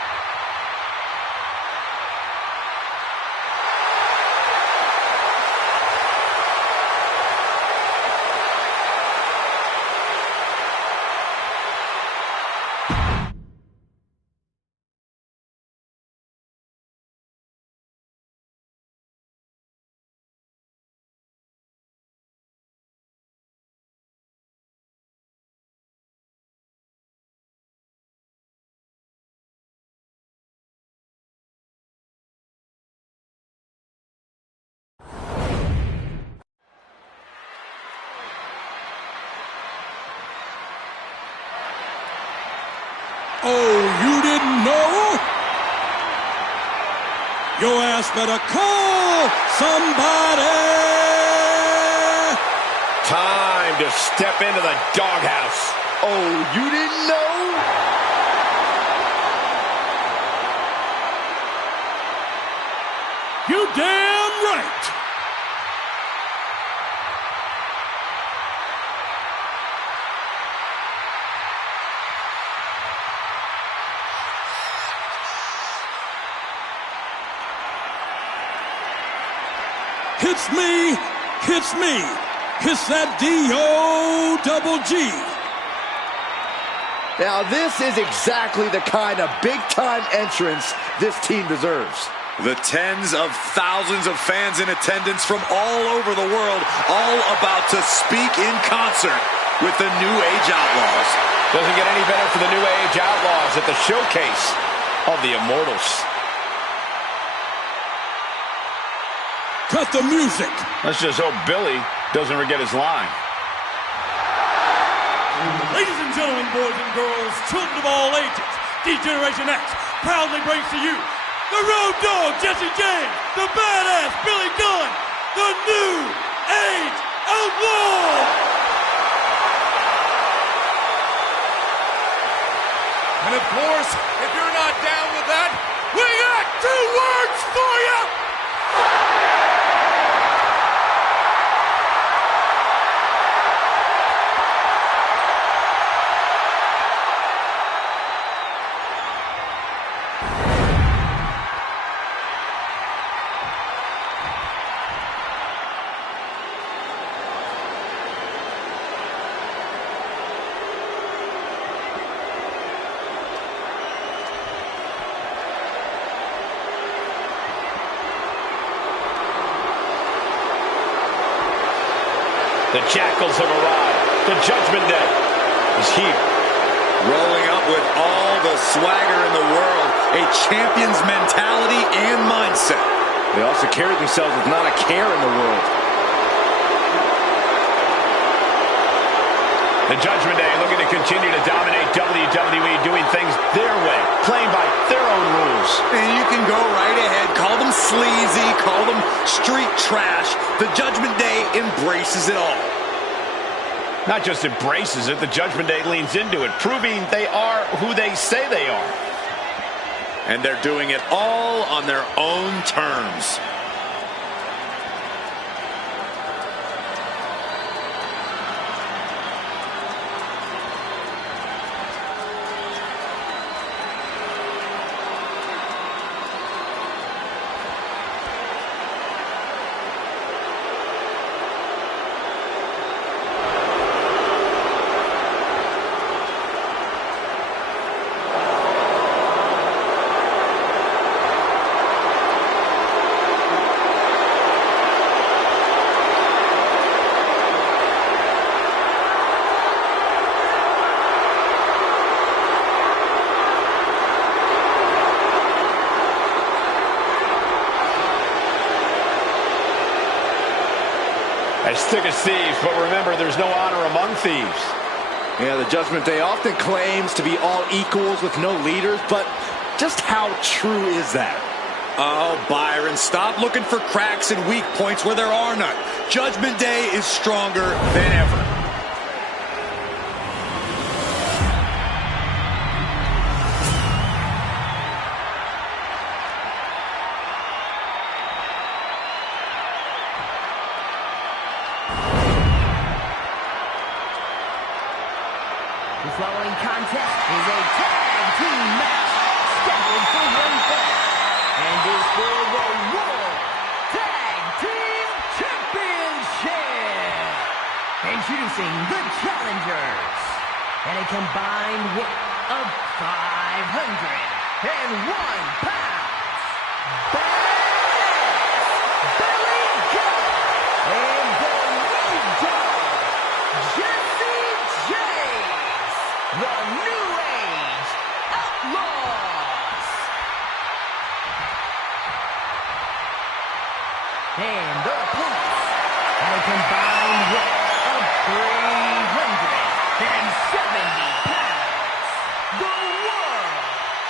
Oh, you didn't know? Your ass better call somebody! Time to step into the doghouse. Oh, you didn't know? You damn right! Hits me, hits me, hits that D-O-double-G. Now this is exactly the kind of big-time entrance this team deserves. The tens of thousands of fans in attendance from all over the world, all about to speak in concert with the New Age Outlaws. Doesn't get any better for the New Age Outlaws at the showcase of the Immortals. Cut the music. Let's just hope Billy doesn't forget his line. Ladies and gentlemen, boys and girls, children of all ages, D-Generation X proudly brings to you the Road Dogg, Jesse James, the Badass Billy Gunn, the New Age Outlaws! And of course, if you're not down with that, we got two words for you! The Jackals have arrived. The Judgment Day is here. Rolling up with all the swagger in the world, a champion's mentality and mindset. They also carry themselves with not a care in the world. The Judgment Day looking to continue to dominate WWE, doing things their way, playing by their own rules. And you can go right ahead, call them sleazy, call them street trash. The Judgment Day embraces it all. Not just embraces it, the Judgment Day leans into it, proving they are who they say they are. And they're doing it all on their own terms. As thick as thieves, but remember, there's no honor among thieves. Yeah, the Judgment Day often claims to be all equals with no leaders, but just how true is that? Oh, Byron, stop looking for cracks and weak points where there are none. Judgment Day is stronger than ever. The following contest is a tag team match scheduled for one fall and is for the World Tag Team Championship. Introducing the challengers and a combined weight of 501 pounds. Billy Gunn and the Road Dogg, Jesse James, the New Age Outlaws. And their opponents at a combined weight of 370 pounds. The World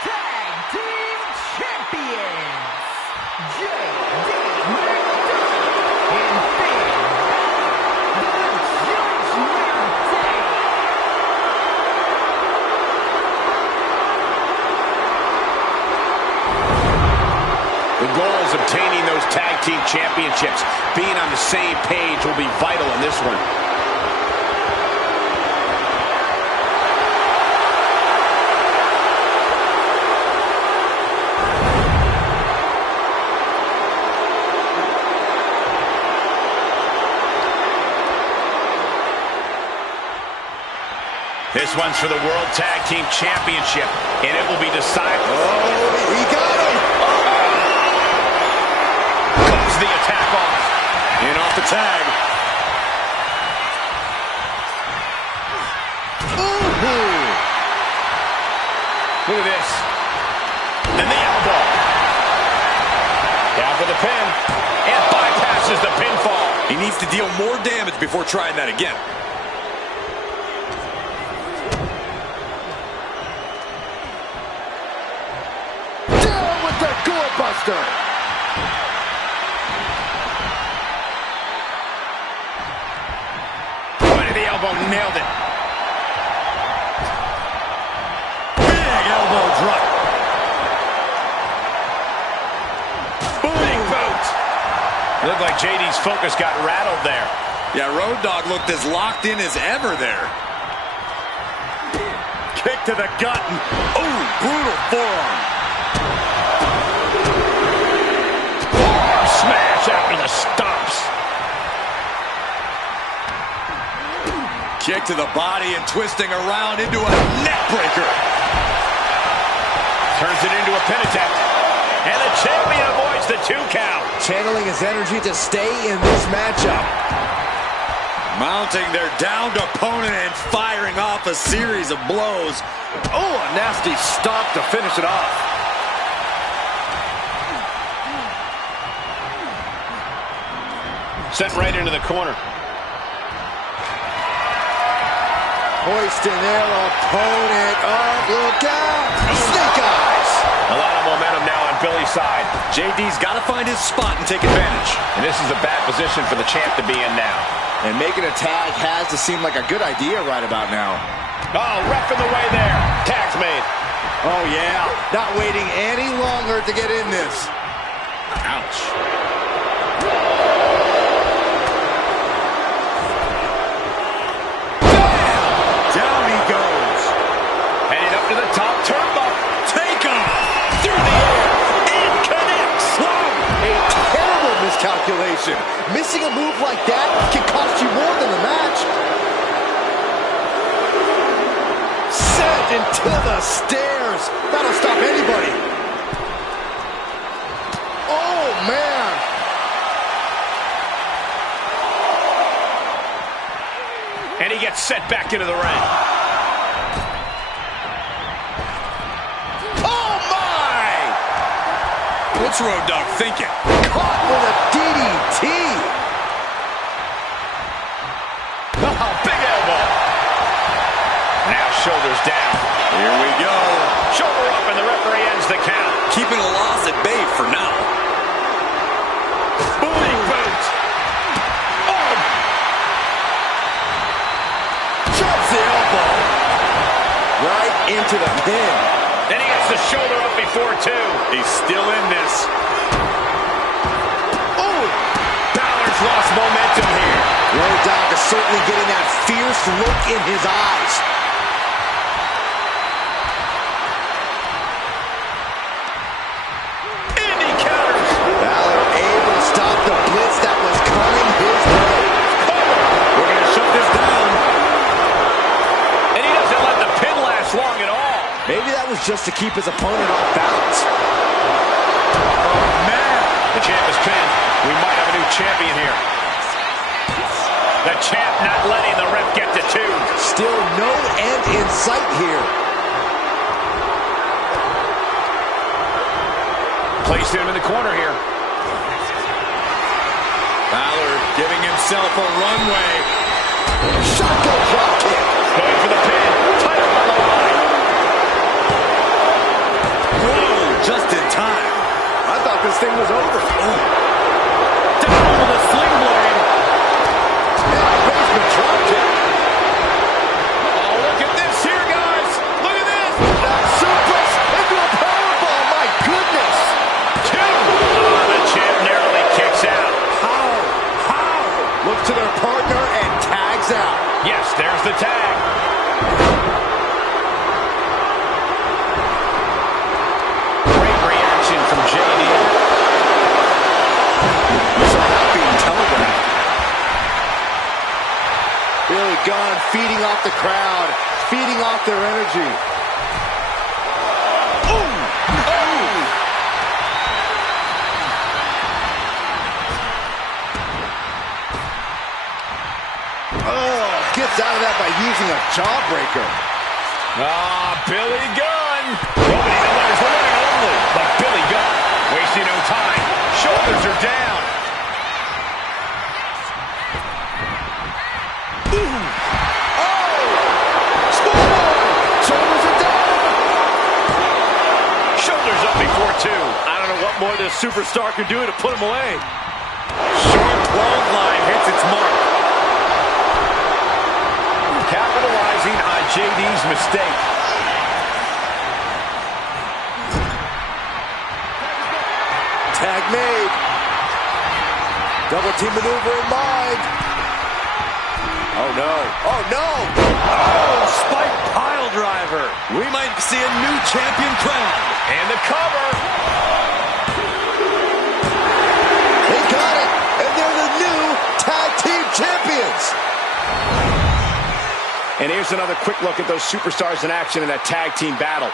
Tag Team Champions, J.D. McDonagh and Finn Balor, the Judgment Day. The goal is obtaining those tag team championships. Being on the same page will be vital in this one. This one's for the World Tag Team Championship, and it will be decided. Oh, he got him! Close the attack off. In off the tag. Ooh! Look at this. And the elbow. Down for the pin. And bypasses the pinfall. He needs to deal more damage before trying that again. Down with the doorbuster! Point of the elbow, nailed it. Big elbow drop. Big boot. Looked like JD's focus got rattled there. Yeah, Road Dogg looked as locked in as ever there. Kick to the gut. Oh, brutal forearm. Forearm smash after the stomps. Kick to the body and twisting around into a neck breaker. Turns it into a pin attempt. And the champion avoids the 2 count. Channeling his energy to stay in this matchup. Mounting their downed opponent and firing off a series of blows. Oh, a nasty stop to finish it off. Sent right into the corner. Hoisting their opponent up. Look out! Snake eyes! A lot of momentum now on Billy's side. JD's got to find his spot and take advantage. And this is a bad position for the champ to be in now. And making a tag has to seem like a good idea right about now. Oh, ref in the way there. Tag's made. Oh, yeah. Not waiting any longer to get in this. Ouch. Down he goes. Headed up to the top turnbuckle. Take off. Through the air. It connects. A terrible miscalculation. Missing a move like that can cost you more than the match. Sent into the stairs. That'll stop anybody. Oh, man. And he gets set back into the ring. Oh, my! What's Road Dogg thinking? Caught with a DDT. Oh, big elbow. Now shoulders down. Here we go. Shoulder up and the referee ends the count. Keeping a loss at bay for now. Big boot. Oh, Drops the elbow. Right into the pin. then he gets the shoulder up before two. He's still in this. Oh! Balor's lost momentum here. Road Dogg is certainly getting that fierce look in his eyes. just to keep his opponent off balance. Oh, man. The champ is pinned. We might have a new champion here. The champ not letting the ref get to 2. Still no end in sight here. Placed him in the corner here. Balor giving himself a runway. Shotgun drop kick. Going for the pin. Title on the line. Whoa, just in time. I thought this thing was over. Down with a sling blade. Basement drop kick. Oh, look at this here, guys. Look at this. That suplex into a powerbomb. My goodness. 2. Oh, the champ narrowly kicks out. How? Looks to their partner and tags out. Yes, there's the tag. Great reaction from JD. You saw that being telegraphed. Billy Gunn feeding off the crowd, feeding off their energy. Gets out of that by using a jawbreaker. Billy Gunn. Nobody knows the one and only, but Billy Gunn. Wasting no time. Shoulders are down. Shoulders are down. Shoulders up before 2. I don't know what more this superstar can do to put him away. Short clothesline hits its mark. Capitalizing on JD's mistake. Tag made. Double team maneuver in mind. Oh no. Oh no. Oh, spike pile driver. We might see a new champion crowned. And the cover. They got it. And they're the new tag team champions. And here's another quick look at those superstars in action in that tag team battle.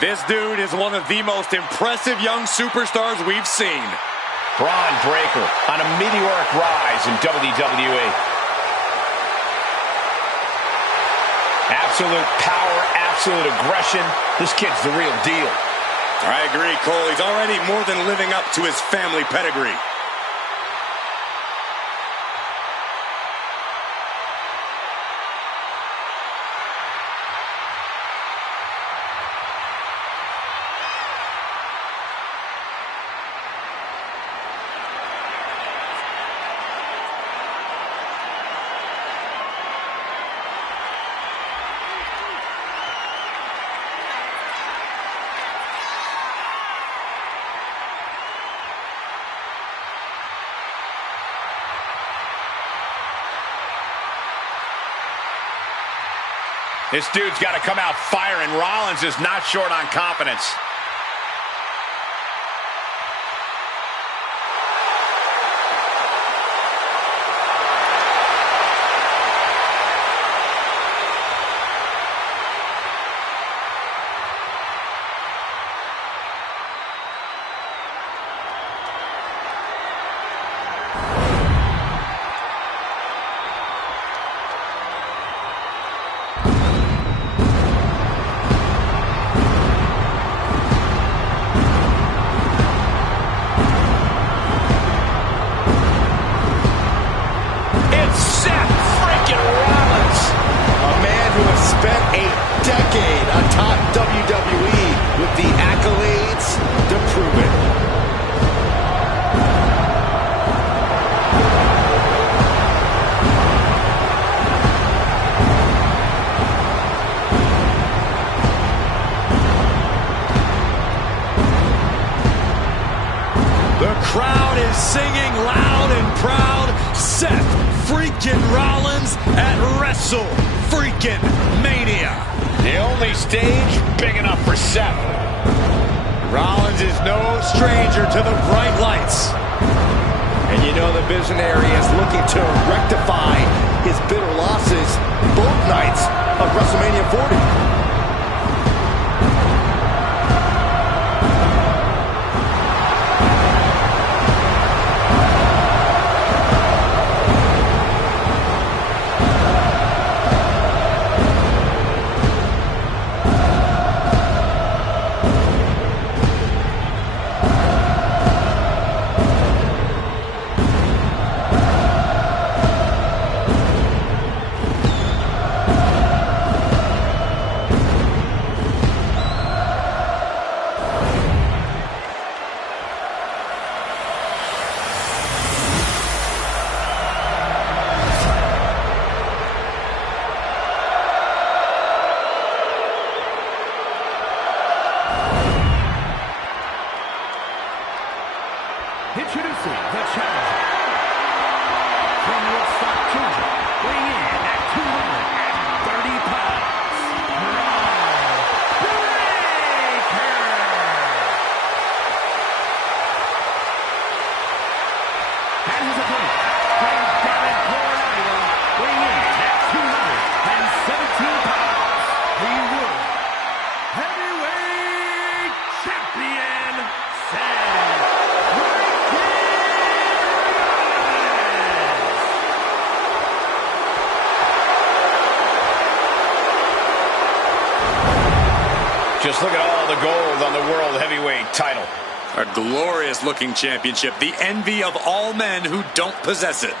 This dude is one of the most impressive young superstars we've seen. Braun Breaker on a meteoric rise in WWE. Absolute power, absolute aggression. This kid's the real deal. I agree, Cole. He's already more than living up to his family pedigree. This dude's got to come out firing. Rollins is not short on confidence. Spent a decade atop WWE with the accolades to prove it. The crowd is singing loud and proud. Seth freaking Rollins at Wrestlemania. The only stage big enough for Seth. Rollins is no stranger to the bright lights. And you know the visionary is looking to rectify his bitter losses both nights of WrestleMania 40. Introducing the challenger from Woodstock, Georgia, weighing in at 230 pounds, Braun Breaker. And his opponent from Dallas, Florida, weighing in at 217 pounds, the World Heavyweight Champion, Seth. Just look at all the gold on the World Heavyweight title. A glorious-looking championship, the envy of all men who don't possess it.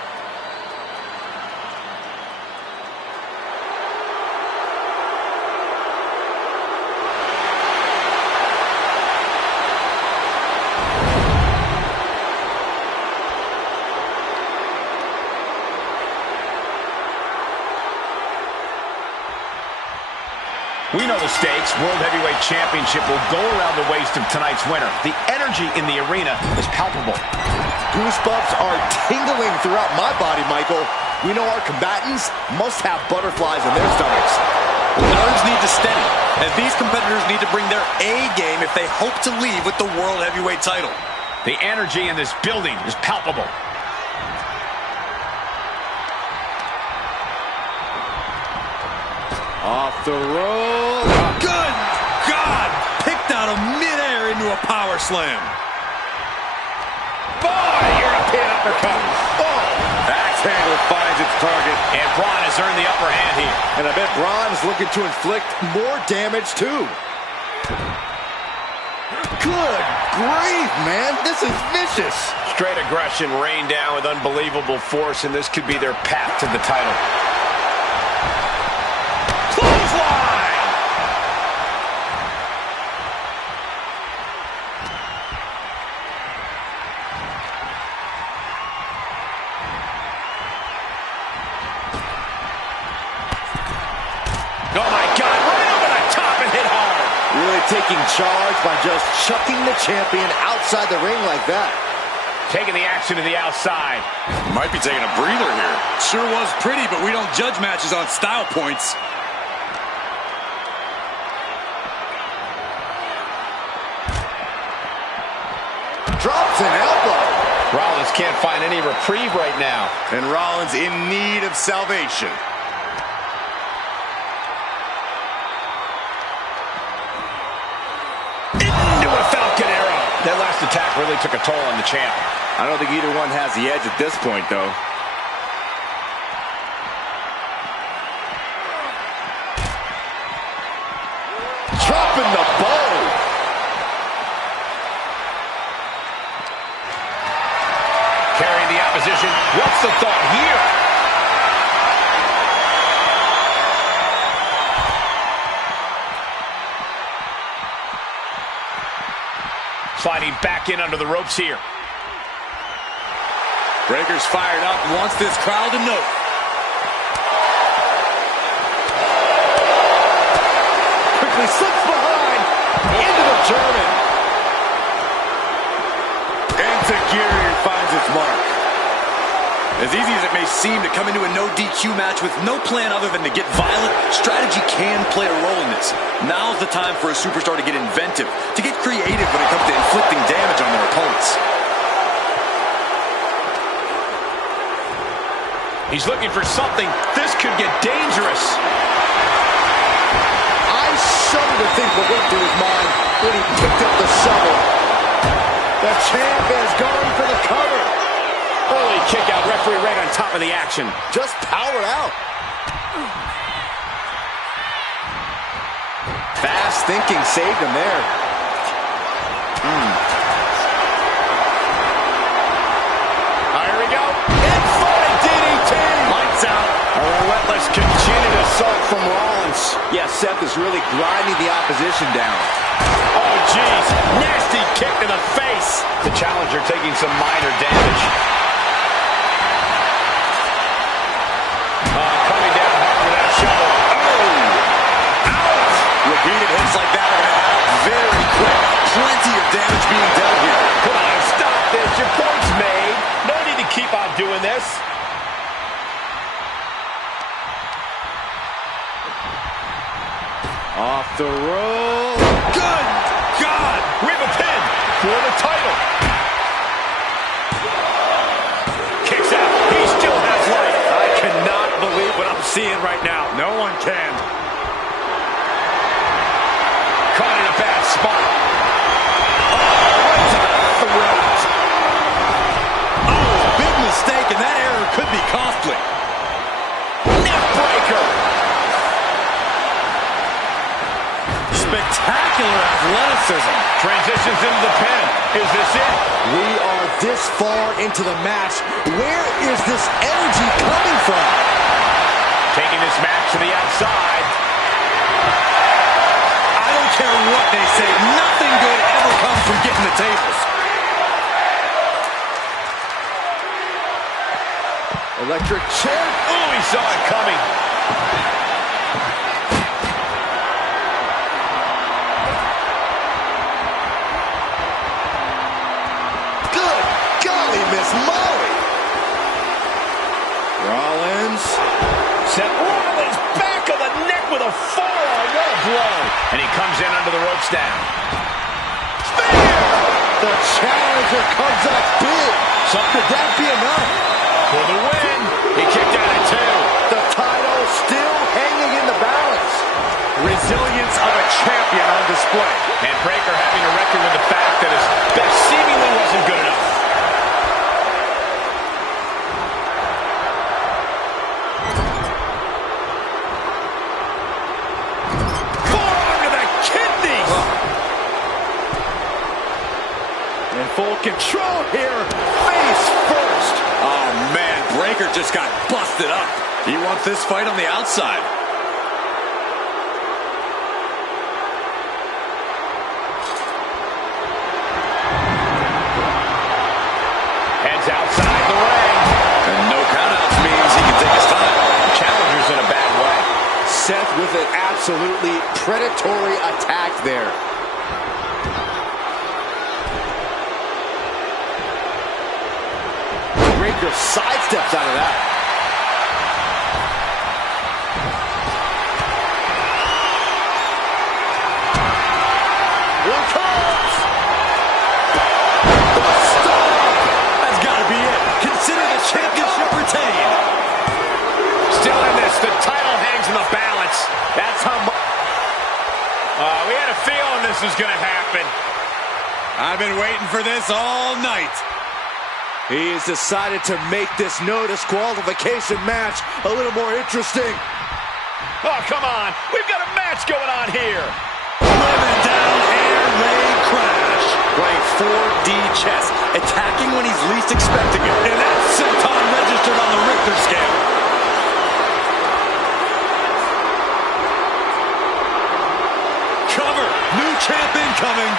We know the stakes. World Heavyweight Championship will go around the waist of tonight's winner. The energy in the arena is palpable. Goosebumps are tingling throughout my body, Michael. We know our combatants must have butterflies in their stomachs. Nerves need to steady, as these competitors need to bring their A game if they hope to leave with the World Heavyweight title. The energy in this building is palpable. Off the rope. Good God! a power slam. Boy, European uppercut. Oh, Axe handle finds its target. and Braun has earned the upper hand here. And I bet Braun is looking to inflict more damage, too. Good grief, man. This is vicious. Straight aggression rained down with unbelievable force, and this could be their path to the title. Clothesline! Oh my God, right over the top and hit hard. Really taking charge by just chucking the champion outside the ring like that. Taking the action to the outside. Might be taking a breather here. Sure was pretty, but we don't judge matches on style points. Drops an elbow. Rollins can't find any reprieve right now. And Rollins in need of salvation. Into a Falcon Arrow. That last attack really took a toll on the champ. I don't think either one has the edge at this point, though. Dropping the bow. Carrying the opposition. What's the thought here? Sliding back in under the ropes here. Breaker's fired up and wants this crowd to know. Quickly slips behind. Into the German. And Zagiri finds its mark. As easy as it may seem to come into a no DQ match with no plan other than to get violent, strategy can play a role in this. Now's the time for a superstar to get inventive, to get creative when it comes to inflicting damage on their opponents. He's looking for something. This could get dangerous. I shudder to think what went through his mind when he picked up the shovel. The champ has gone for the cover. Early kick out, referee right on top of the action. Just powered out. Fast thinking saved him there. Here we go. Inside DDT. Lights out. A relentless continued assault from Rollins. Yeah, Seth is really grinding the opposition down. Oh, geez. Nasty kick to the face. The challenger taking some minor damage. Coming down hard with that shovel. Oh! Out! Repeated hits like that are going to add up very quick. Plenty of damage being dealt here. Come on, stop this. Your point's made. No need to keep on doing this. Off the rope. Good God! We have a pin for the title. Kicks out. He still has life. I cannot believe what I'm seeing right now. No one can. Caught in a bad spot. Oh, big mistake, and that error could be costly. Neck breaker. Spectacular athleticism. Transitions into the pin. Is this it? We are this far into the match. Where is this energy coming from? Taking this match to the outside. I don't care what they say. Nothing good ever comes from getting the tables. Electric chair. Oh, he saw it coming. Good golly, Miss Molly. Rollins. Seth Rollins back of the neck with a forearm. What a blow. And he comes in under the ropes down. Spear. The challenger comes up big. Could that be enough? For the win. He kicked out at 2. The title still hanging in the balance. Resilience of a champion on display. And Breakker having to reckon with the fact that his best seemingly wasn't good enough. Forearm to the kidneys. In full control here, face first. Oh, man, Breakker just got busted up. He wants this fight on the outside. Heads outside the ring. And no countouts means he can take his time. Challenger's in a bad way. Seth with an absolutely predatory attack there. Breakker sidesteps out of that. Here it comes. The stomp. That's got to be it. Consider the championship retained. Still in this, the title hangs in the balance. That's how much. We had a feeling this was going to happen. I've been waiting for this all night. He has decided to make this no disqualification match a little more interesting. Oh, come on. We've got a match going on here. Living down air raid crash. Playing 4D chess, attacking when he's least expecting it. And that's senton registered on the Richter scale. Cover. New champ incoming.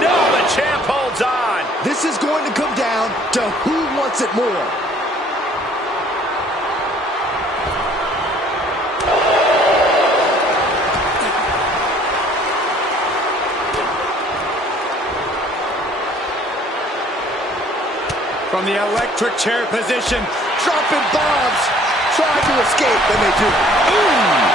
No, the champ holds on. This is going to come down to who wants it more. From the electric chair position. Dropping bombs. Trying to escape, and they do. Ooh!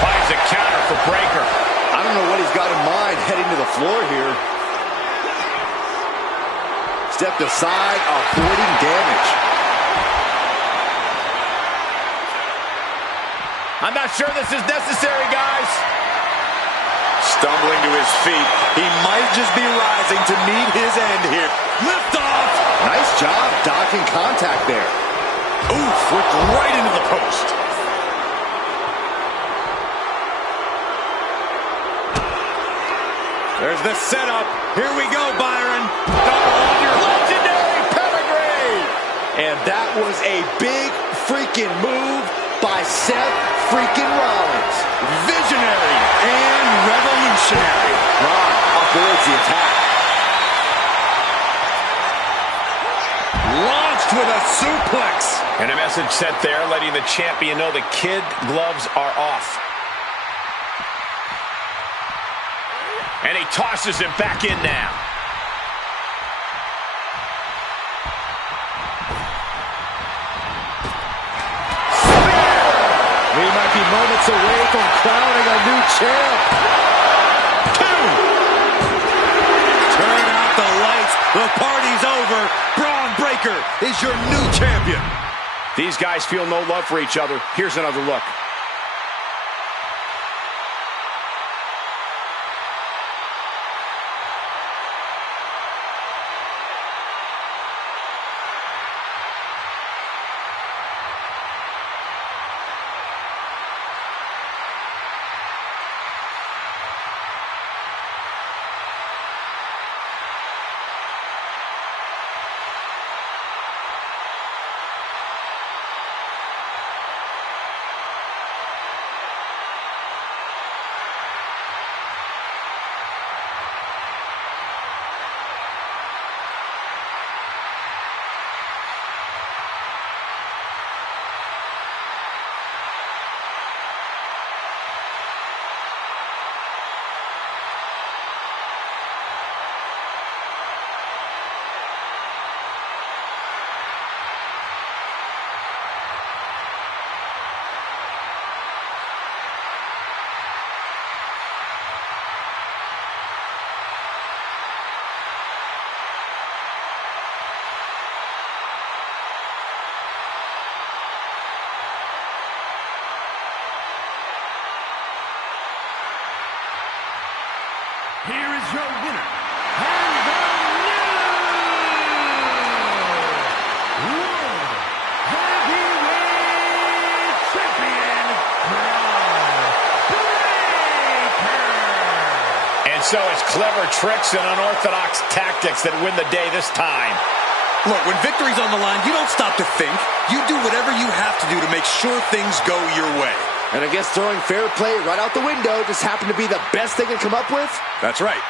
Finds a counter for Breakker. I don't know what he's got in mind heading to the floor here. Stepped aside, avoiding damage. I'm not sure this is necessary, guys. Stumbling to his feet. He might just be rising to meet his end here. Lift off. Nice job dodging contact there. Oof, flipped right into the post. There's the setup. Here we go, Byron. Double on your Legendary pedigree. And that was a big freaking move by Seth freaking Rollins. visionary and revolutionary. Braun avoids the attack. Launched with a suplex. And a message sent there letting the champion know the kid gloves are off. And he tosses him back in now. We might be moments away from crowning a new champ. 2. Turn out the lights. The party's over. Braun Breakker is your new champion. These guys feel no love for each other. Here's another look. your winner, and the new World Heavyweight Champion, Breaker. And so it's clever tricks and unorthodox tactics that win the day this time. Look, when victory's on the line, you don't stop to think. You do whatever you have to do to make sure things go your way. And I guess throwing fair play right out the window just happened to be the best they could come up with. That's right.